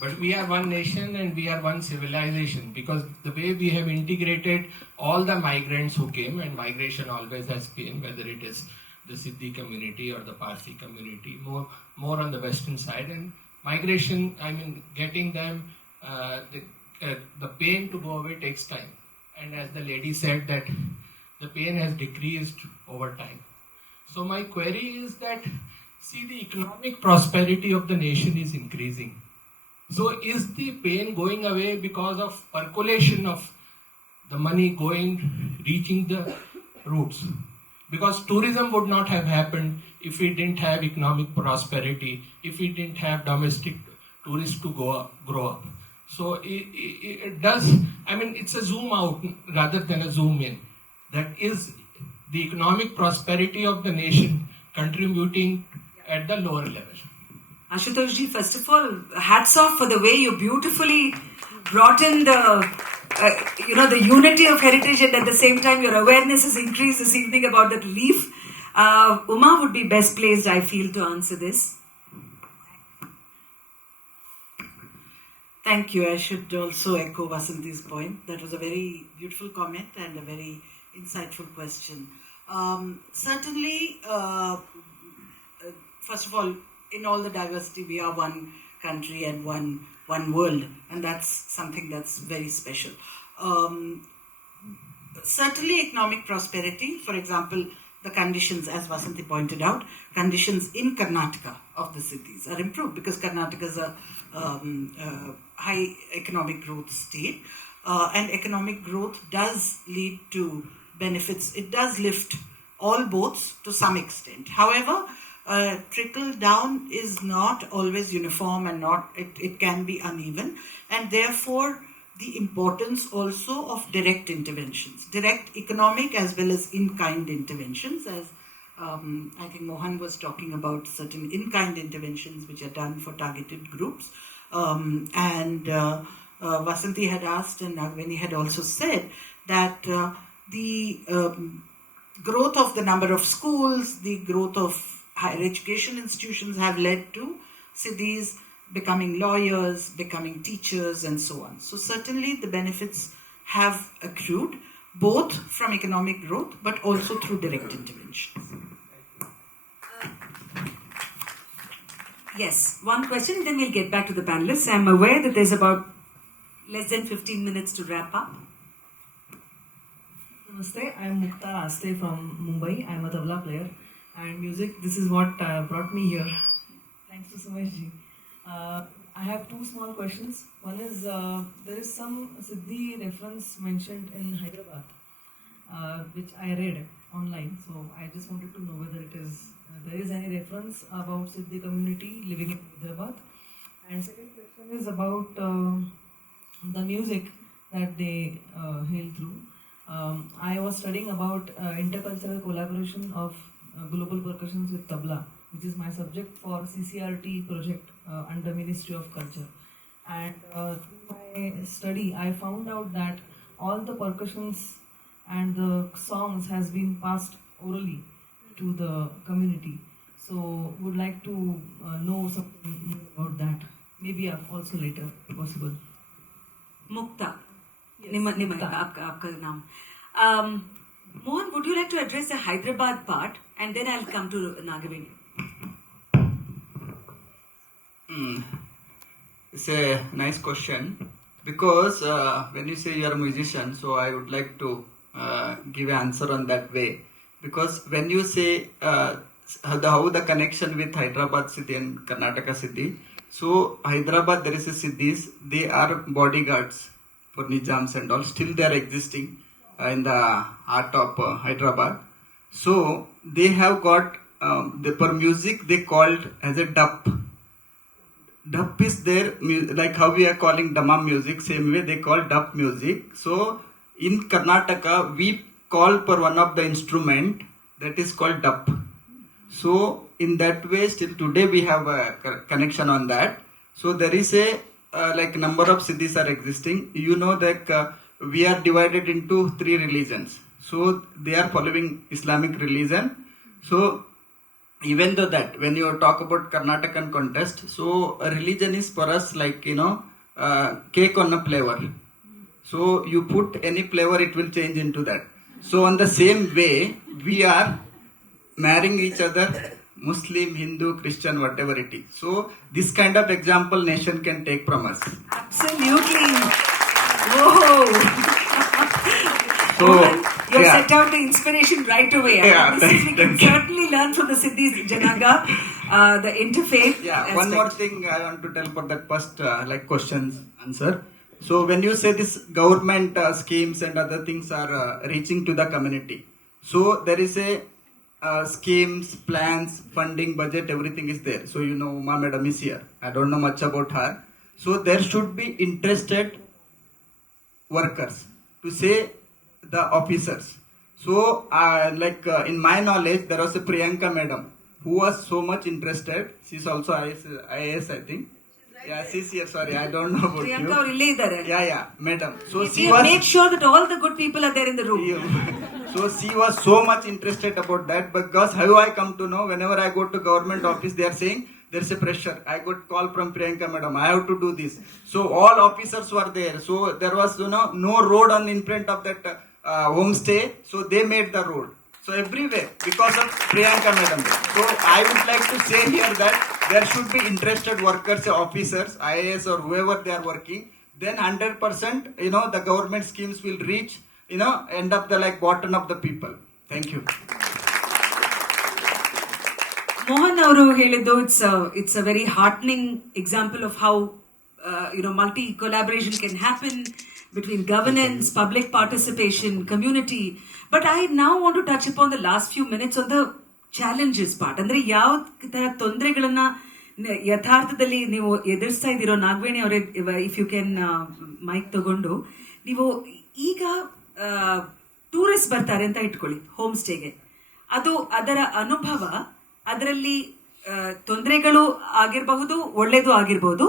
But we are one nation and we are one civilization, because the way we have integrated all the migrants who came, and migration always has been, whether it is the Siddi community or the Parsi community, more on the western side. And migration, I mean, getting them, the pain to go away takes time. And as the lady said, that the pain has decreased over time. So my query is that, see, the economic prosperity of the nation is increasing. So is the pain going away because of percolation of the money reaching the roots? Because tourism would not have happened if we didn't have economic prosperity, if we didn't have domestic tourists to grow up. So it does, I mean, it's a zoom out rather than a zoom in. That is the economic prosperity of the nation contributing at the lower level. Ashutosh ji, first of all, hats off for the way you beautifully brought in the unity of heritage, and at the same time your awareness has increased this evening about that leaf. Uma would be best placed, I feel, to answer this. Thank you. I should also echo Vasanthi's point. That was a very beautiful comment and a very insightful question. Certainly, first of all, in all the diversity, we are one country and one world, and that's something that's very special. Certainly, economic prosperity, for example, the conditions, as Vasanthi pointed out, conditions in Karnataka of the cities are improved because Karnataka is a high economic growth state, and economic growth does lead to benefits. It does lift all boats to some extent. However, trickle down is not always uniform, and it can be uneven, and therefore the importance also of direct interventions, direct economic as well as in-kind interventions, as I think Mohan was talking about certain in-kind interventions which are done for targeted groups, and Vasanthi had asked and Nagaveni had also said that the growth of the number of schools, the growth of higher education institutions have led to Siddhis becoming lawyers, becoming teachers, and so on. So certainly the benefits have accrued, both from economic growth, but also through direct interventions. Yes, one question, then we'll get back to the panelists. I'm aware that there's about less than 15 minutes to wrap up. Namaste, I'm Mukta Aste from Mumbai. I'm a tabla player. And music, this is what brought me here. Thanks to Sumesh ji. I have two small questions. One is, there is some Siddi reference mentioned in Hyderabad, which I read online. So I just wanted to know whether there is any reference about Siddi community living in Hyderabad. And second question is about the music that they hail through. I was studying about intercultural collaboration of global percussions with tabla, which is my subject for CCRT project under Ministry of Culture. And through my study, I found out that all the percussions and the songs has been passed orally to the community. So would like to know something about that. Maybe also later, if possible. Mukta. Yes, Mukta. Mukta. आपका नाम. Mohan, would you like to address the Hyderabad part, and then I'll come to Nagaveni. It's a nice question because when you say you are a musician, so I would like to give an answer on that way. Because when you say how the connection with Hyderabad Siddi and Karnataka Siddi, so Hyderabad there is a Siddhis, they are bodyguards for Nizams and all, still they are existing in the heart of Hyderabad. So they have got for music they called as a dup. Dup is there, like how we are calling Damami music, same way they call dup music. So in Karnataka we call for one of the instrument that is called dup. So in that way still today we have a connection on that. So there is a like number of cities are existing. You know that we are divided into 3 religions. So they are following Islamic religion. So even though that when you talk about Karnataka contest, so a religion is for us like cake on a flavor. So you put any flavor, it will change into that. So on the same way, we are marrying each other, Muslim, Hindu, Christian, whatever it is. So this kind of example nation can take from us. Absolutely. Whoa. So you set out the inspiration right away. Yeah, We can certainly learn from the Siddhis Janaga, the interfaith. Yeah, aspect. one more thing I want to tell for that first like questions answer. So when you say this government schemes and other things are reaching to the community, so there is a schemes, plans, funding, budget, everything is there. So you know Uma Madam is here. I don't know much about her. So there should be interested workers to say the officers. So in my knowledge there was a Priyanka Madam who was so much interested. She's also IAS I think. Yeah, she's here. Sorry, I don't know about Priyanka you. ಅವರು ಇಲ್ಲೇ ಇದ್ದಾರೆ. Yeah, madam. So she We was. make sure that all the good people are there in the room. So she was so much interested about that because how I come to know whenever I go to government office they are saying there's a pressure. I got call from Priyanka madam. I have to do this. So all officers were there. So there was no road on in front of that homestay. So they made the road. So everywhere because of Priyanka madam. So I would like to say here that there should be interested workers, officers, IAS or whoever they are working. Then 100% the government schemes will reach end up the like bottom of the people. Thank you. Mohan ಅವರು ಹೇಳಿದ್ದು it's a very heartening example of how multi collaboration can happen between governance, public participation, community. But I now want to touch upon the last few minutes on the challenges part. ಅಂದ್ರೆ ಯಾವ ತರ ತೊಂದರೆಗಳನ್ನ ಯಥಾರ್ಥದಲ್ಲಿ ನೀವು ಎದುರಿಸ್ತಾ ಇದ್ದೀರೋ ನಾಗವೇಣಿ ಅವರೇ, if you can mic ತಗೊಂಡು, ನೀವು ಈಗ ಟೂರಿಸ್ಟ್ ಬರ್ತಾರೆ ಅಂತ ಇಟ್ಕೊಳ್ಳಿ ಹೋಮ್ ಸ್ಟೇಗೆ, ಅದು ಅದರ ಅನುಭವ, ಅದರಲ್ಲಿ ತೊಂದರೆಗಳು ಆಗಿರಬಹುದು, ಒಳ್ಳೇದು ಆಗಿರಬಹುದು,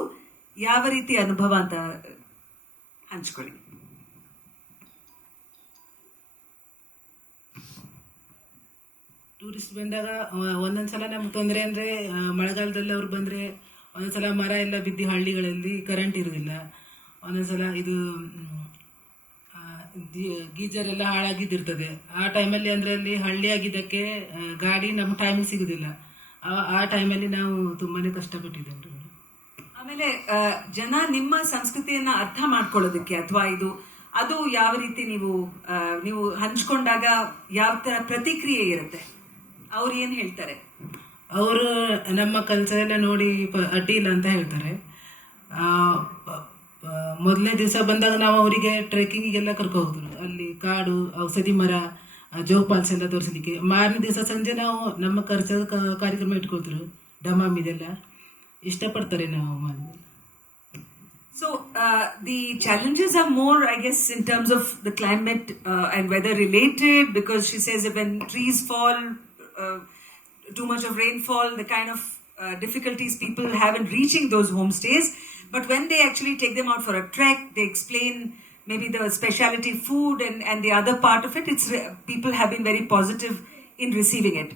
ಯಾವ ರೀತಿ ಅನುಭವ ಅಂತ ಹಂಚ್ಕೊಳ್ಳಿ. ಟೂರಿಸ್ಟ್ ಬಂದಾಗ ಒಂದೊಂದ್ಸಲ ನಮ್ಗೆ ತೊಂದರೆ ಅಂದರೆ ಮಳೆಗಾಲದಲ್ಲಿ ಅವ್ರು ಬಂದರೆ ಒಂದೊಂದ್ಸಲ ಮರ ಎಲ್ಲ ಬಿದ್ದು ಹಳ್ಳಿಗಳಲ್ಲಿ ಕರೆಂಟ್ ಇರೋದಿಲ್ಲ, ಒಂದೊಂದ್ಸಲ ಇದು ಗೀಜರ್ ಎಲ್ಲ ಹಾಳಾಗಿದ್ದಿರ್ತದೆ. ಆ ಟೈಮಲ್ಲಿ ಅಂದರೆ ಅಲ್ಲಿ ಹಳ್ಳಿ ಆಗಿದ್ದಕ್ಕೆ ಗಾಡಿ ನಮ್ಮ ಟೈಮಿಗೆ ಸಿಗೋದಿಲ್ಲ. ಆ ಟೈಮಲ್ಲಿ ನಾವು ತುಂಬಾ ಕಷ್ಟಪಟ್ಟಿದ್ದೇವೆ. ಆಮೇಲೆ ಜನ ನಿಮ್ಮ ಸಂಸ್ಕೃತಿಯನ್ನ ಅರ್ಥ ಮಾಡ್ಕೊಳ್ಳೋದಕ್ಕೆ ಅಥವಾ ಅದು ಯಾವ ರೀತಿ ನೀವು ಹಂಚ್ಕೊಂಡಾಗ ಯಾವ ತರ ಪ್ರತಿಕ್ರಿಯೆ ಇರುತ್ತೆ, ಅವ್ರು ಏನ್ ಹೇಳ್ತಾರೆ? ಅವರು ನಮ್ಮ ಕಲ್ಚರ್ ಎಲ್ಲ ನೋಡಿ ಅಡ್ಡಿ ಇಲ್ಲ ಅಂತ ಹೇಳ್ತಾರೆ. ಮೊದಲನೇ ದಿವಸ ಬಂದಾಗ ನಾವು ಅವರಿಗೆ ಟ್ರೆಕ್ಕಿಂಗಿಗೆಲ್ಲ ಕರ್ಕೋದ್ರು, ಅಲ್ಲಿ ಕಾಡು, ಔಷಧಿ ಮರ, ಜೋಗ್ ಫಾಲ್ಸ್ ಎಲ್ಲ ತೋರಿಸಲಿಕ್ಕೆ. ಮಾರನೇ ದಿವಸ ಸಂಜೆ ನಾವು ನಮ್ಮ ಕಲ್ಚರ್ ಕಾರ್ಯಕ್ರಮ ಇಟ್ಕೊಳ್ತರು, ಡಮಾಮಿದೆಲ್ಲ ಇಷ್ಟಪಡ್ತಾರೆ ನಾವು ಮಾಡಿದ್ರೆ. So the challenges are more, I guess, in terms of the climate and weather related, because she says that when trees fall, too much of rainfall, the kind of difficulties people have in reaching those homestays. But when they actually take them out for a trek, they explain maybe the specialty food and the other part of it. People have been very positive in receiving it.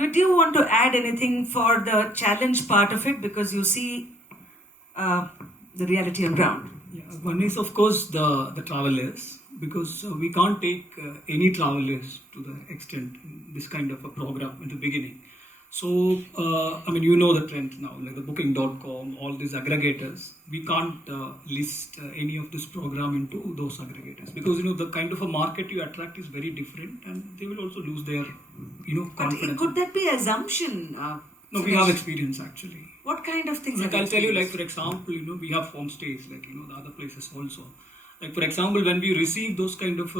Did you want to add anything for the challenge part of it, because you see the reality on ground? Yeah, one is of course the travel is, because we can't take any travelers to the extent in this kind of a program in the beginning. So, I mean, you know the trend now, like the booking.com, all these aggregators. We can't list any of this program into those aggregators because, the kind of a market you attract is very different and they will also lose their, confidence. But could that be assumption? No, we have experience actually. What kind of things? Like I'll tell you, like for example, we have homestays, like the other places also. Like for example, when we receive those kind of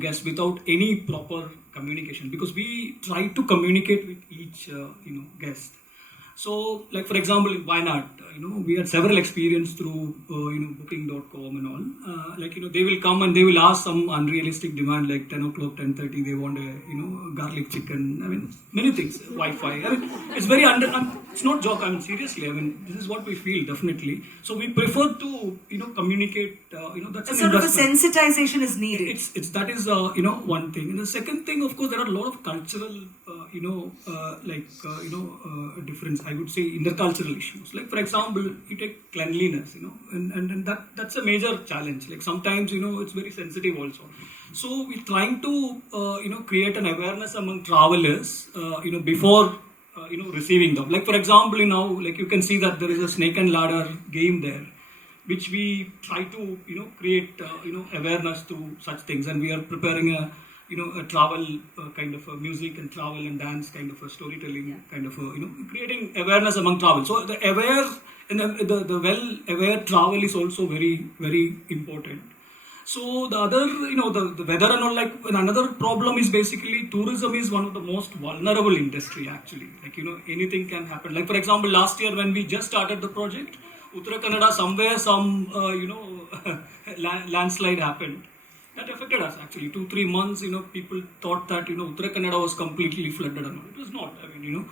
guests without any proper communication, because we try to communicate with each guest. So, like for example, why not? We had several experience through booking.com and all. They will come and they will ask some unrealistic demand like 10 o'clock, 10:30. They want a garlic chicken. I mean, many things. Wi-Fi. I mean, it's very it's not joke. I mean, seriously. I mean, this is what we feel definitely. So we prefer to communicate. That's A an sort of a investment. sensitization is needed. It's that is one thing, and the second thing, of course, there are a lot of cultural difference. I would say intercultural issues. Like for example, you take cleanliness, and that's a major challenge. Like sometimes it's very sensitive also. So we're trying to create an awareness among travelers before receiving them. Like for example, like you can see that there is a snake and ladder game there, which we try to create awareness to such things, and we are preparing a travel kind of a music and travel and dance kind of a storytelling kind of a creating awareness among travel. So the aware and the well aware travel is also very, very important. So the other the weather and all, like another problem is basically tourism is one of the most vulnerable industry actually. Like anything can happen. Like for example, last year when we just started the project, Uttara Kannada somewhere some landslide happened. That affected us actually. 2-3 months, people thought that Uttara Kannada was completely flooded and all. It was not. I mean,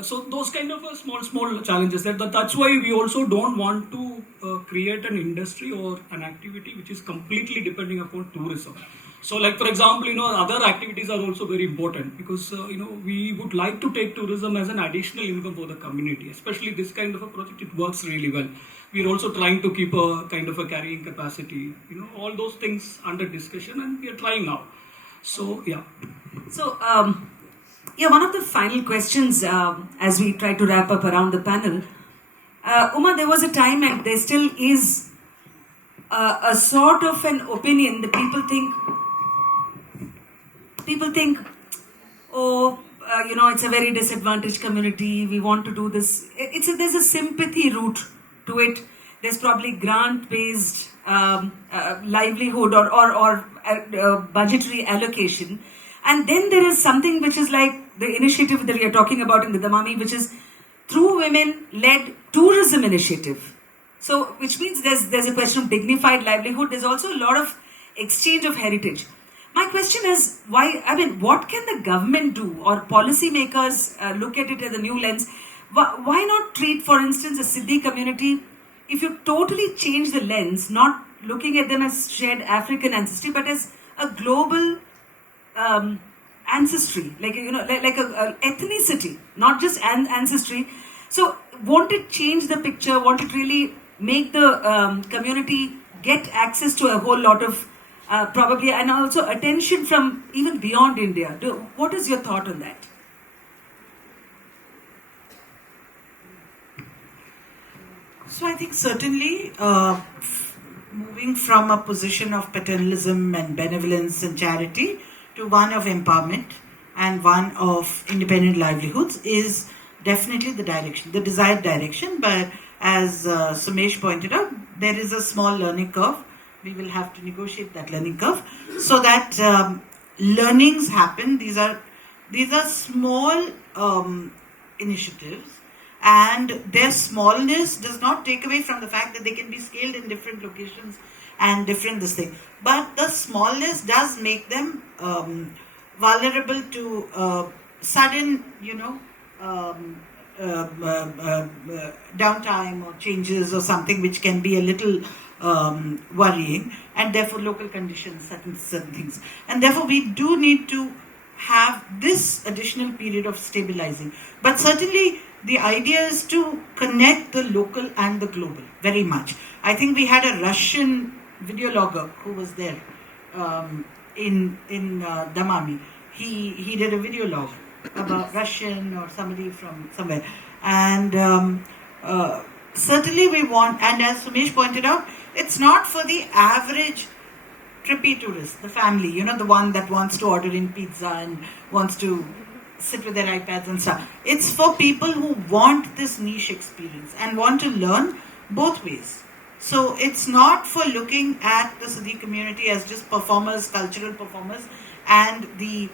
so those kind of small challenges. That's why we also don't want to create an industry or an activity which is completely depending upon tourism. So, like for example, other activities are also very important because we would like to take tourism as an additional income for the community. Especially this kind of a project, it works really well. We're also trying to keep a kind of a carrying capacity. All those things under discussion, and we are trying now. So, yeah. So, one of the final questions as we try to wrap up around the panel. Uma, there was a time and there still is a sort of an opinion that people think, it's a very disadvantaged community. We want to do this. There's a sympathy route to it. There's probably grant-based livelihood or budgetary allocation. And then there is something which is like the initiative that we are talking about in the Damami, which is through women-led tourism initiative. So, which means there's a question of dignified livelihood. There's also a lot of exchange of heritage. My question is, what can the government do or policymakers look at it as a new lens? Why not treat, for instance, a Siddi community, if you totally change the lens, not looking at them as shared African ancestry, but as a global ancestry, like a ethnicity, not just ancestry. So, won't it change the picture? Won't it really make the community get access to a whole lot of probably, and also attention from even beyond India? What is your thought on that? So I think certainly moving from a position of paternalism and benevolence and charity to one of empowerment and one of independent livelihoods is definitely the direction, the desired direction. But as Sumesh pointed out, there is a small learning curve. We will have to negotiate that learning curve so that learnings happen. These are small initiatives, and their smallness does not take away from the fact that they can be scaled in different locations and different this thing. But the smallness does make them vulnerable to sudden, downtime or changes or something which can be a little worrying, and therefore local conditions, certain things. And therefore we do need to have this additional period of stabilizing. But certainly the idea is to connect the local and the global very much. I think we had a Russian videologger who was there in Damami. He did a video log about Russian or somebody from somewhere, and certainly we want. And as Sumesh pointed out, it's not for the average trippy tourist, the family. You know, the one that wants to order in pizza and wants to sit with their iPads and stuff. It's for people who want this niche experience and want to learn both ways. So it's not for looking at the Siddi community as just performers, cultural performers, and the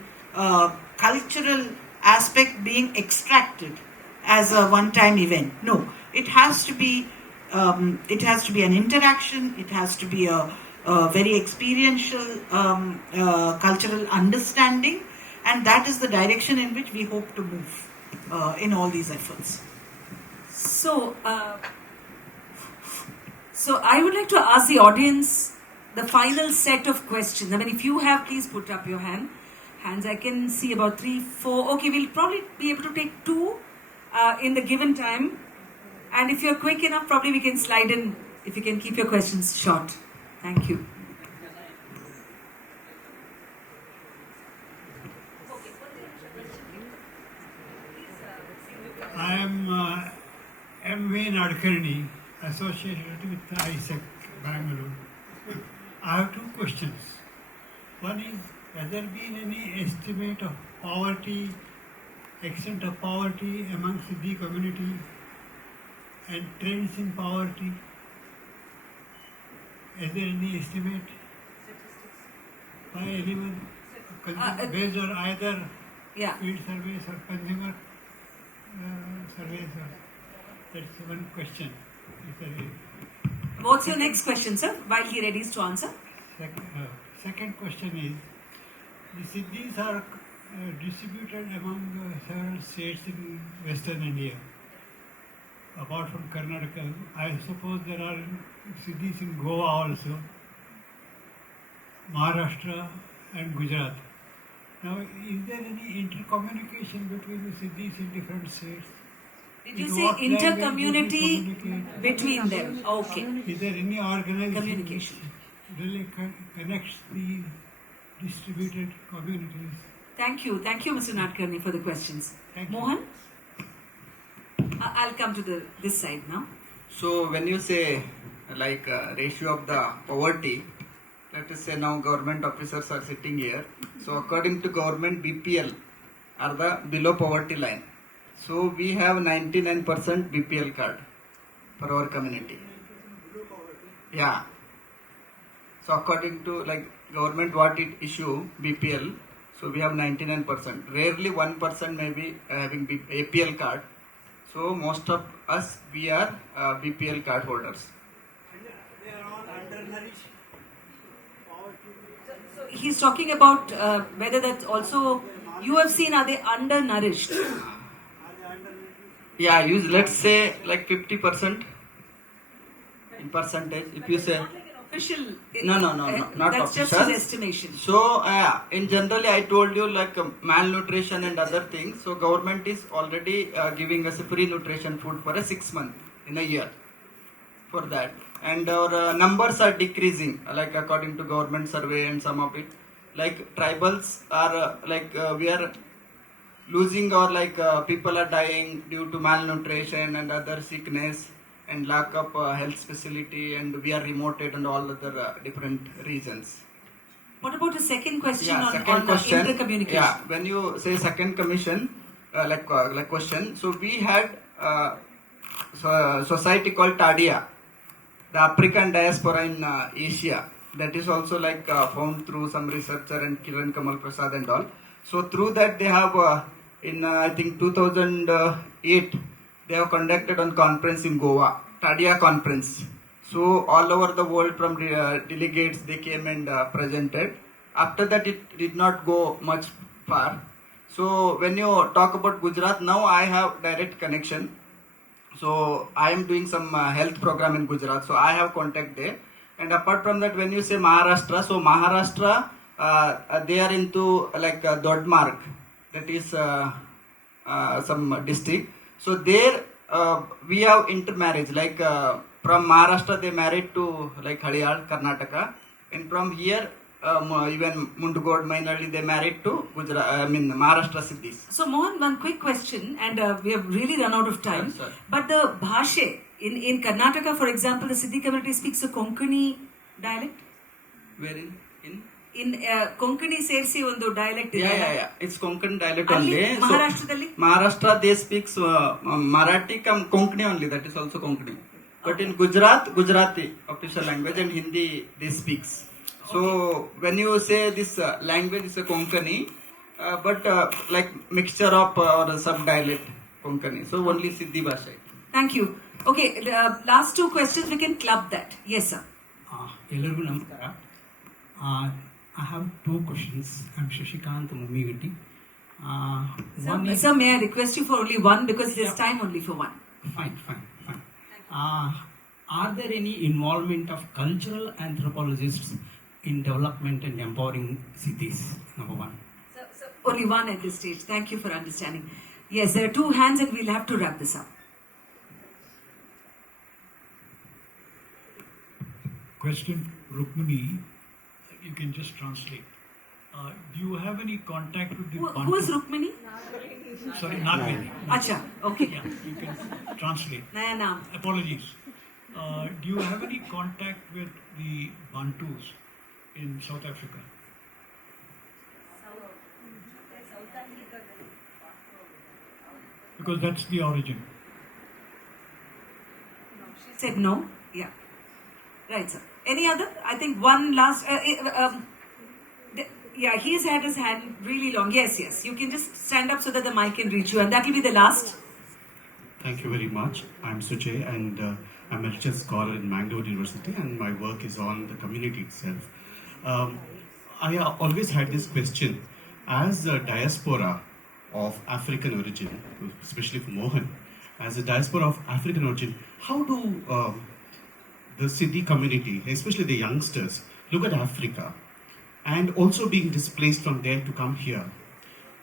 cultural aspect being extracted as a one-time event. No, it has to be an interaction. It has to be a very experiential cultural understanding, and that is the direction in which we hope to move in all these efforts. So, so I would like to ask the audience the final set of questions. I mean, if you have, please put up your hands. I can see about 3, 4. Okay, we'll probably be able to take 2 in the given time. And if you're quick enough, probably we can slide in if you can keep your questions short. Thank you. I am M.V. Nadkarni, associated with ISEC, Bangalore. I have 2 questions. One is, has there been any estimate of poverty, extent of poverty among Siddi community and trends in poverty? Is there any estimate by anyone based on either field surveys or consumer surveys? That's one question. What's your next question, sir, while he readies to answer? Second question is, the Siddhis are distributed among several states in Western India. Apart from Karnataka, I suppose there are Siddhis in Goa also, Maharashtra and Gujarat. Now, is there any intercommunication between the Siddhis in different states? Did you say inter-community between them? Okay. Is there any organization communication which really connects the distributed communities? Thank you, Mr. Nadkarni, for the questions. Thank you. Mohan? I'll come to this side now. So when you say like ratio of the poverty, let us say now government officers are sitting here. So according to government, BPL are the below poverty line. So we have 99% BPL card for our community. Yeah. So according to like government what it issue BPL, so we have 99%. Rarely 1% may be having APL card. So most of us, we are BPL card holders. They are all undernourished. So he's talking about whether that's also, you have seen, are they undernourished? Yeah, let's say like 50% in percentage. If you say Official? no, not that's official. That's just his estimation. So in generally, I told you like malnutrition and other things. So government is already giving us a free nutrition food for a 6 month in a year for that. And our numbers are decreasing, like according to government survey and some of it. Like tribals are we are losing, or people are dying due to malnutrition and other sickness and lack of health facility, and we are remoted and all other different reasons. What about the second question on question, intercommunication? Yeah, when you say second commission, question, so we had society called TADIA, the African diaspora in Asia. That is also found through some researcher and Kiran Kamal Prasad and all. So through that they have in I think 2008 they have conducted a conference in Goa, TADIA conference. So all over the world from delegates they came and presented. After that it did not go much far. So when you talk about Gujarat, now I have direct connection. So I am doing some health program in Gujarat. So I have contact there. And apart from that, when you say Maharashtra, so Maharashtra they are into Dodmarg, that is some district. So there we have intermarriage, from Maharashtra they married to Hariyal, Karnataka, and from here even Mundugod, Mainali, they married to Maharashtra Siddhis. So Mohan, one quick question, and we have really run out of time. Sure. But the bhashe in Karnataka, for example, the Siddi community speaks a Konkani dialect. Where in? In Konkani ಸೇರಿಸಿ ಒಂದು dialect ಇದೆ. Yeah. It's Konkan dialect ಅಲ್ಲಿ only. ಮಹಾರಾಷ್ಟ್ರದಲ್ಲಿ? Maharashtra, they speaks Marathi, Konkani only. That is also Konkani. But in Gujarat, Gujarati official language, and Hindi they speaks. So when you say this language is a Konkani, but like mixture of or sub dialect Konkani. So only Siddhi Bhasha. Thank you. Okay, last two questions, we can club that. Yes, sir. ಎಲ್ಲರಿಗೂ ನಮಸ್ಕಾರ. I have two questions. I'm Shashikant Mumigatti. Sir, may I request you for only one because there's time only for one. Fine. Are there any involvement of cultural anthropologists in development and empowering cities? Number one. Sir, only one at this stage. Thank you for understanding. Yes, there are two hands and we'll have to wrap this up. Question, Rukmini, you can just translate. Do you have any contact with the Who is Rukmini? Sorry, Nagaveni. Acha, okay. Yeah, you can translate. Nayana. Apologies. Do you have any contact with the Bantus in South Africa? Because that's the origin. She said no. Yeah. Right, sir. Any other? I think one last. Yeah, he's had his hand really long. Yes. You can just stand up so that the mic can reach you, and that will be the last. Thank you very much. I'm Sujay, and I'm a research scholar in Mangalore University, and my work is on the community itself. I always had this question: as a diaspora of African origin, especially for Mohan, as a diaspora of African origin, how do the Siddi community, especially the youngsters, look at Africa, and also being displaced from there to come here?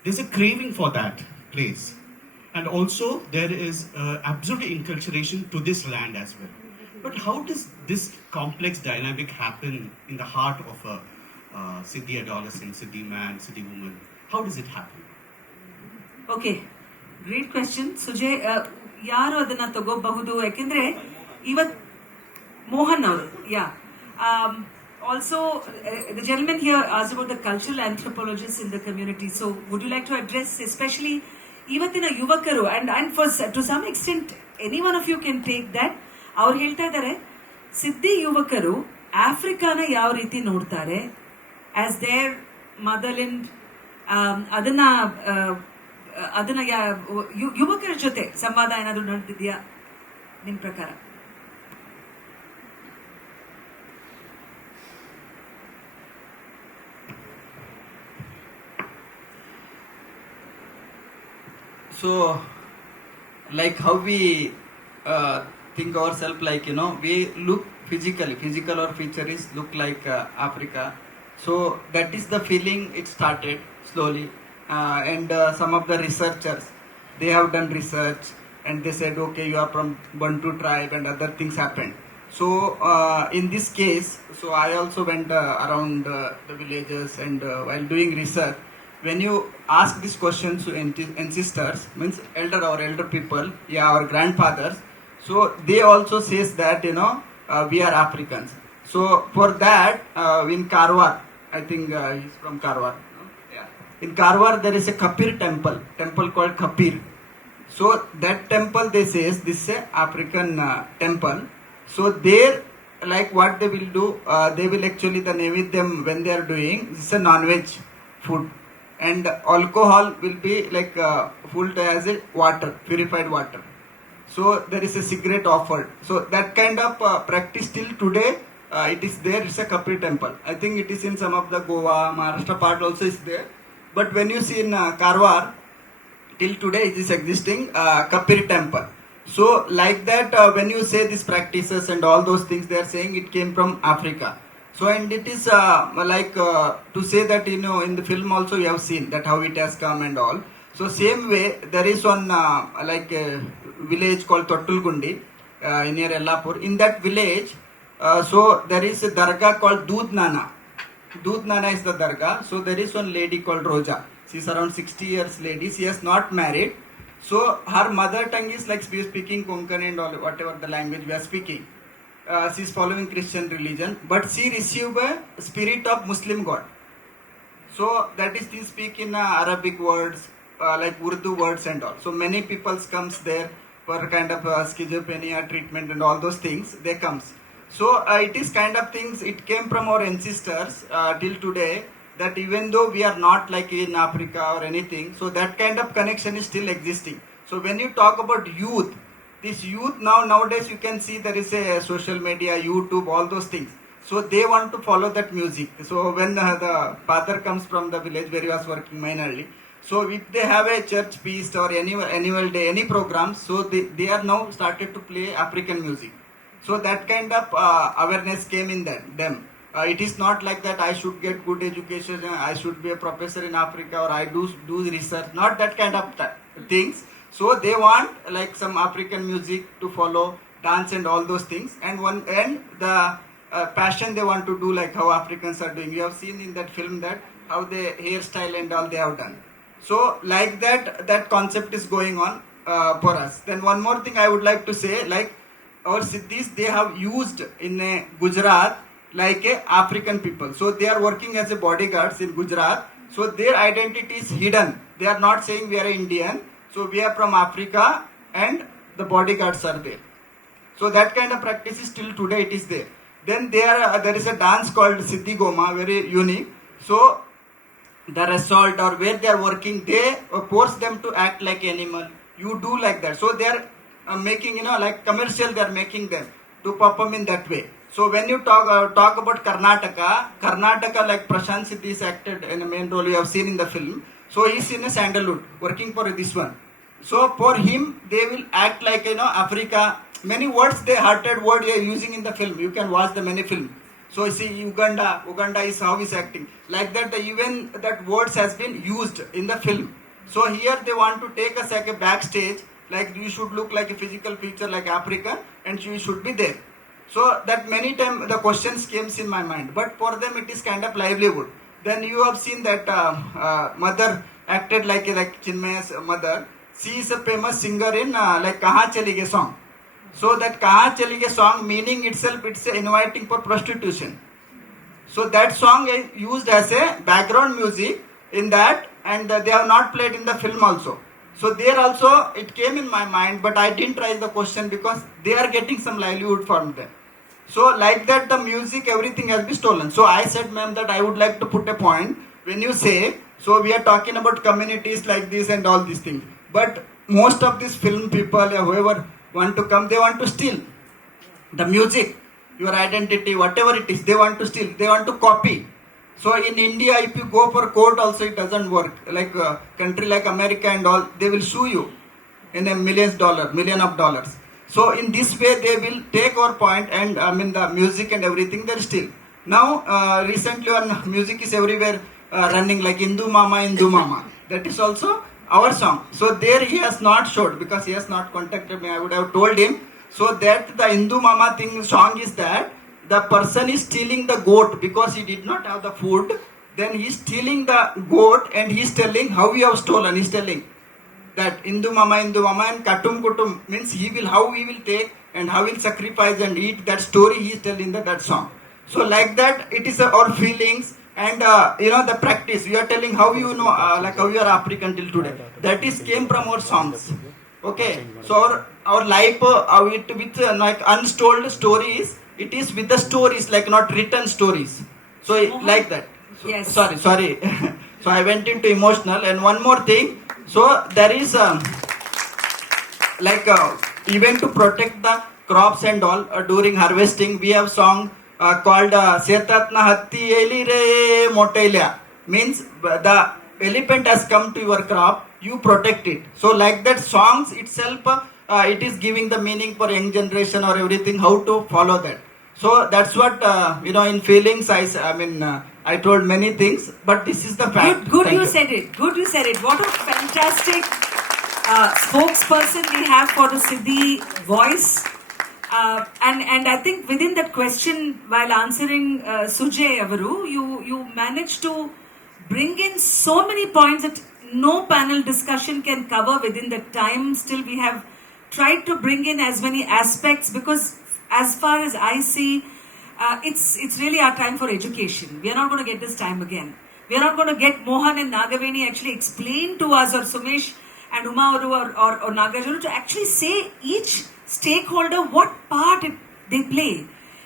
There's a craving for that place, and also there is absolute inculturation to this land as well. But how does this complex dynamic happen in the heart of a Siddi adolescent, Siddi man, Siddi woman? How does it happen? Okay, great question. Sujay, ಯಾರು ಅದನ್ನ ತಗೋಬಹುದು ಯಾಕೆಂದ್ರೆ ಇವತ್ತು Mohan ಅವರು, yeah. Also, the gentleman here asked about the cultural anthropologists in the community. So, would you like to address, especially ಇವತ್ತಿನ ಯುವಕರು, and for to some extent, any one of you can take that. ಅವ್ರು ಹೇಳ್ತಾ ಇದ್ದಾರೆ, ಸಿದ್ದಿ ಯುವಕರು ಆಫ್ರಿಕಾನ ಯಾವ ರೀತಿ ನೋಡ್ತಾರೆ as there motherland. ಅದನ್ನ ಯುವಕರ ಜೊತೆ ಸಂವಾದ ಏನಾದರೂ ನಡೆದಿದೆಯಾ ನಿಮ್ಮ ಪ್ರಕಾರ? So, like how we think ourselves, like, we look physical or features look like Africa. So that is the feeling it started slowly. And some of the researchers, they have done research and they said, okay, you are from Bantu tribe, and other things happened. So in this case, so I also went around the villages, and while doing research, when you ask these questions to ancestors, means elder people, our grandfathers, so they also says that we are Africans. So for that, in Karwar, I think he's from Karwar. In Karwar there is a Kapir temple called Kapir. So that temple, they says this is a African temple. So there, like what they will do, they will actually the Naivedhyam when they are doing, this is a non-veg food. And alcohol will be like full as a water, purified water. So there is a cigarette offered. So that kind of practice till today, it is there. It's a Kapir temple. I think it is in some of the Goa, Maharashtra part also is there. But when you see in Karwar, till today it is existing Kapir temple. So like that, when you say these practices and all those things, they are saying it came from Africa. So and it is to say that in the film also you have seen that how it has come and all. So same way there is one like a village called Tottulgundi near Yellapur. In that village, so there is a dargah called Doodh Nana. Doodh Nana is the dargah. So there is one lady called Roja. She's around 60 years lady. She is not married. So her mother tongue is like we are speaking Konkani and all, whatever the language we are speaking. She's following Christian religion, but she received a spirit of Muslim God. So that is, they speak in Arabic words, like Urdu words and all. So many people comes there for kind of schizophrenia treatment and all those things. They comes. So it is kind of things. It came from our ancestors till today. That even though we are not like in Africa or anything, so that kind of connection is still existing. So when you talk about youth, this youth nowadays you can see there is a social media, YouTube, all those things. So they want to follow that music. So when the father comes from the village where he was working minorly, so if they have a church feast or annual day, any programs, so they are now started to play African music. So that kind of awareness came in them. It is not like that I should get good education, I should be a professor in Africa, or I do research, not that kind of things. So they want like some African music to follow, dance and all those things. And the passion they want to do, like how Africans are doing. You have seen in that film that how the hairstyle and all they have done. So like that concept is going on for us. Then one more thing I would like to say, like our Siddhis, they have used in Gujarat like a African people. So they are working as a bodyguards in Gujarat. So their identity is hidden. They are not saying we are Indian. So we are from Africa and the bodyguards are there. So that kind of practice is still today it is there. Then there is a dance called Siddi Goma, very unique. So the resort or where they are working, they force them to act like animal. You do like that. So they are making, like commercial, they are making them to perform in that way. So when you talk about Karnataka, like Prashant Siddi is acted in a main role you have seen in the film. So he's in a sandalwood working for this one. So for him, they will act like, Africa. Many words, they hearted word they are using in the film. You can watch the many film. So you see Uganda is how he's acting. Like that, even that words has been used in the film. So here they want to take us like a backstage, like you should look like a physical feature like African and you should be there. So that many times the questions came in my mind. But for them it is kind of livelihood. Then you have seen that mother acted like Chinmaya's mother. She is a famous singer in like Kahan Chali Gaye song. So that Kahan Chali Gaye song meaning itself, it's inviting for prostitution. So that song is used as a background music in that, and they have not played in the film also. So there also it came in my mind, but I didn't raise the question because they are getting some livelihood from them. So like that the music, everything has been stolen. So I said, ma'am, that I would like to put a point when you say, so we are talking about communities like this and all these things. But most of these film people or whoever want to come, they want to steal the music, your identity, whatever it is, they want to steal, they want to copy. So in India, if you go for court also, it doesn't work. Like a country like America and all, they will sue you in $1 million. So in this way, they will take our point and the music and everything, they'll steal. Now, recently on music is everywhere running like Hindu Mama. That is also our song. So there he has not showed because he has not contacted me. I would have told him. So that the Hindu Mama song is that the person is stealing the goat because he did not have the food. Then he is stealing the goat and he is telling how you have stolen. He is telling that Hindu Mama and Katum Kutum means how he will take and how he will sacrifice and eat. That story he is telling that song. So like that it is our feelings and the practice. We are telling how like how you are African till today. That is came from our songs. Okay. So our life with like untold stories. It is with the stories, like not written stories. So like that. So, yes. Sorry. So I went into emotional. And one more thing. So there is even to protect the crops and all during harvesting, we have song called Setatna Hatti Eli Re Motelia. Means the elephant has come to your crop, you protect it. So like that songs itself, it is giving the meaning for young generation or everything, how to follow that. So that's what, in feelings, I told many things, but this is the fact. Good you said it. Good you said it. What a fantastic spokesperson we have for the Siddi voice. And I think within that question, while answering Sujay Avaru, you managed to bring in so many points that no panel discussion can cover within the time. Still, we have tried to bring in as many aspects because, as far as I see, it's really our time for education. We are not going to get this time again. We are not going to get Mohan and Nagaveni actually explain to us, or Sumesh and Uma or Nagaraj to actually say each stakeholder what part they play.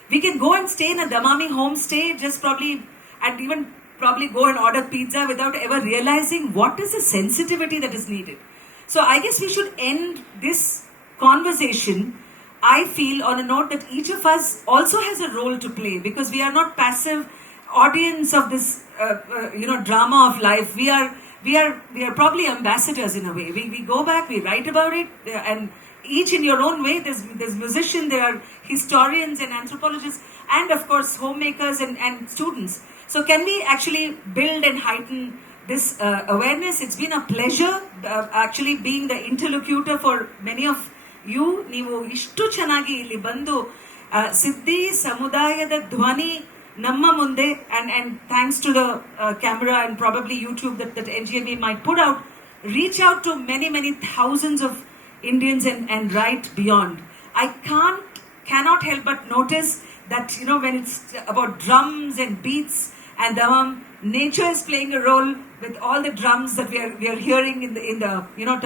We can go and stay in a Damami homestay, just probably, and even probably go and order pizza without ever realizing what is the sensitivity that is needed. So I guess we should end this conversation, I feel, on a note that each of us also has a role to play, because we are not passive audience of this drama of life. We are probably ambassadors in a way. We go back, we write about it, and each in your own way. There's musicians, there are historians and anthropologists, and of course homemakers and students. So can we actually build and heighten this awareness? It's been a pleasure actually being the interlocutor for many of you. ನೀವು ಇಷ್ಟು ಚೆನ್ನಾಗಿ ಇಲ್ಲಿ ಬಂದು ಸಿದ್ದಿ ಸಮುದಾಯದ ಧ್ವನಿ ನಮ್ಮ ಮುಂದೆ, and thanks to the camera and probably YouTube that NGMA might put out, reach out to many thousands of Indians and right beyond. I cannot help but notice that, when it's about drums and beats and damam, nature is playing a role with all the drums that we are hearing in the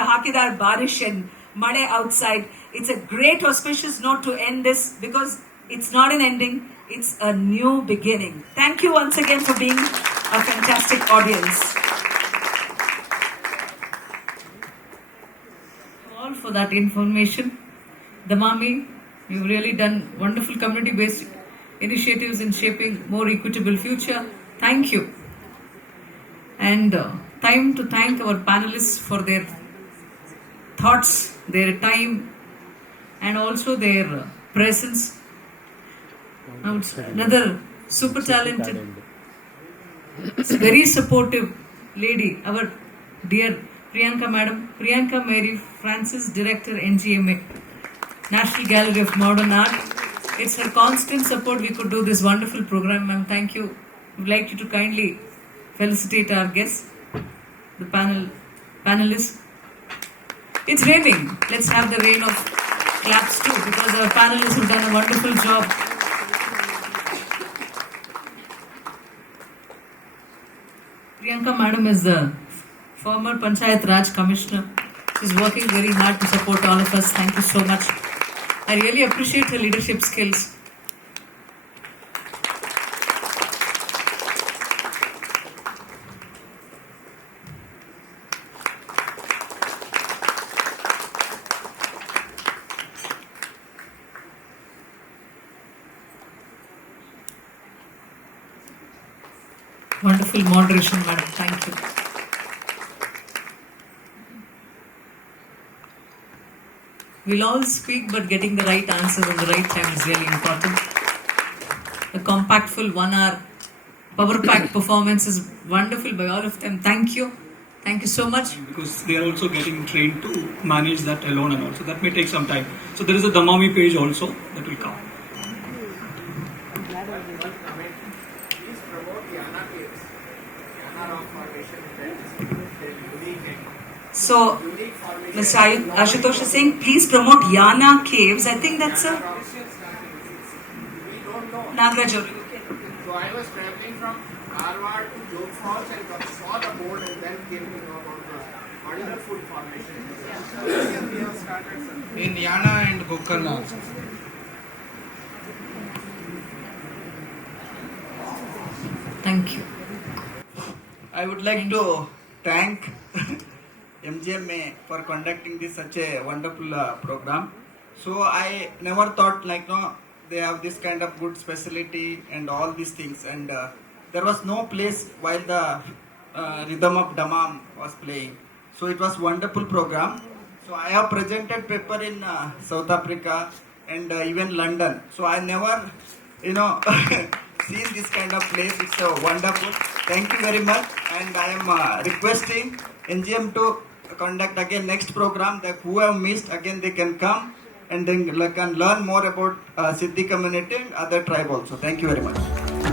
Tahakidar Barish and Made outside. It's a great auspicious note to end this, because it's not an ending, it's a new beginning. Thank you once again for being a fantastic audience. All for that information. Damami, you've really done wonderful community-based initiatives in shaping more equitable future. Thank you. And time to thank our panelists for their thoughts, their time, and also their presence. Now it's another super talented, very supportive lady, our dear Priyanka Madam, Priyanka Mary Francis, Director, NGMA, National Gallery of Modern Art. It's her constant support we could do this wonderful program, ma'am. Thank you. We'd like you to kindly felicitate our guests, the panelists. It's raining. Let's have the rain of claps too, because our panelists have done a wonderful job. Priyanka Madam is the former Panchayat Raj Commissioner. She's working very hard to support all of us. Thank you so much. I really appreciate her leadership skills. Wonderful moderation, madam. Thank you. We'll all speak, but getting the right answers at the right time is really important. The compactful 1 hour power pack performance is wonderful by all of them. Thank you. Thank you so much. Because they are also getting trained to manage that alone, and also that may take some time. So there is a Damami page also that will come. So, Mr. Ashutosh is saying, please promote Yana Caves. I think that's a Nagaraj. So I was traveling from Harvard to Joke Falls and saw the board, and then came to know about this. What is the food formation? We have started in Yana and Gokarna also. Thank you. I would like to thank NGMA for conducting this such a wonderful program. So I never thought they have this kind of good specialty and all these things, and there was no place while the rhythm of Damam was playing. So it was wonderful program. So I have presented paper in South Africa and even London. So I never seen this kind of place. It's wonderful. Thank you very much, and I am requesting NGM to conduct again next program, that who have missed again they can come and then can learn more about Siddi community and other tribe also. Thank you very much.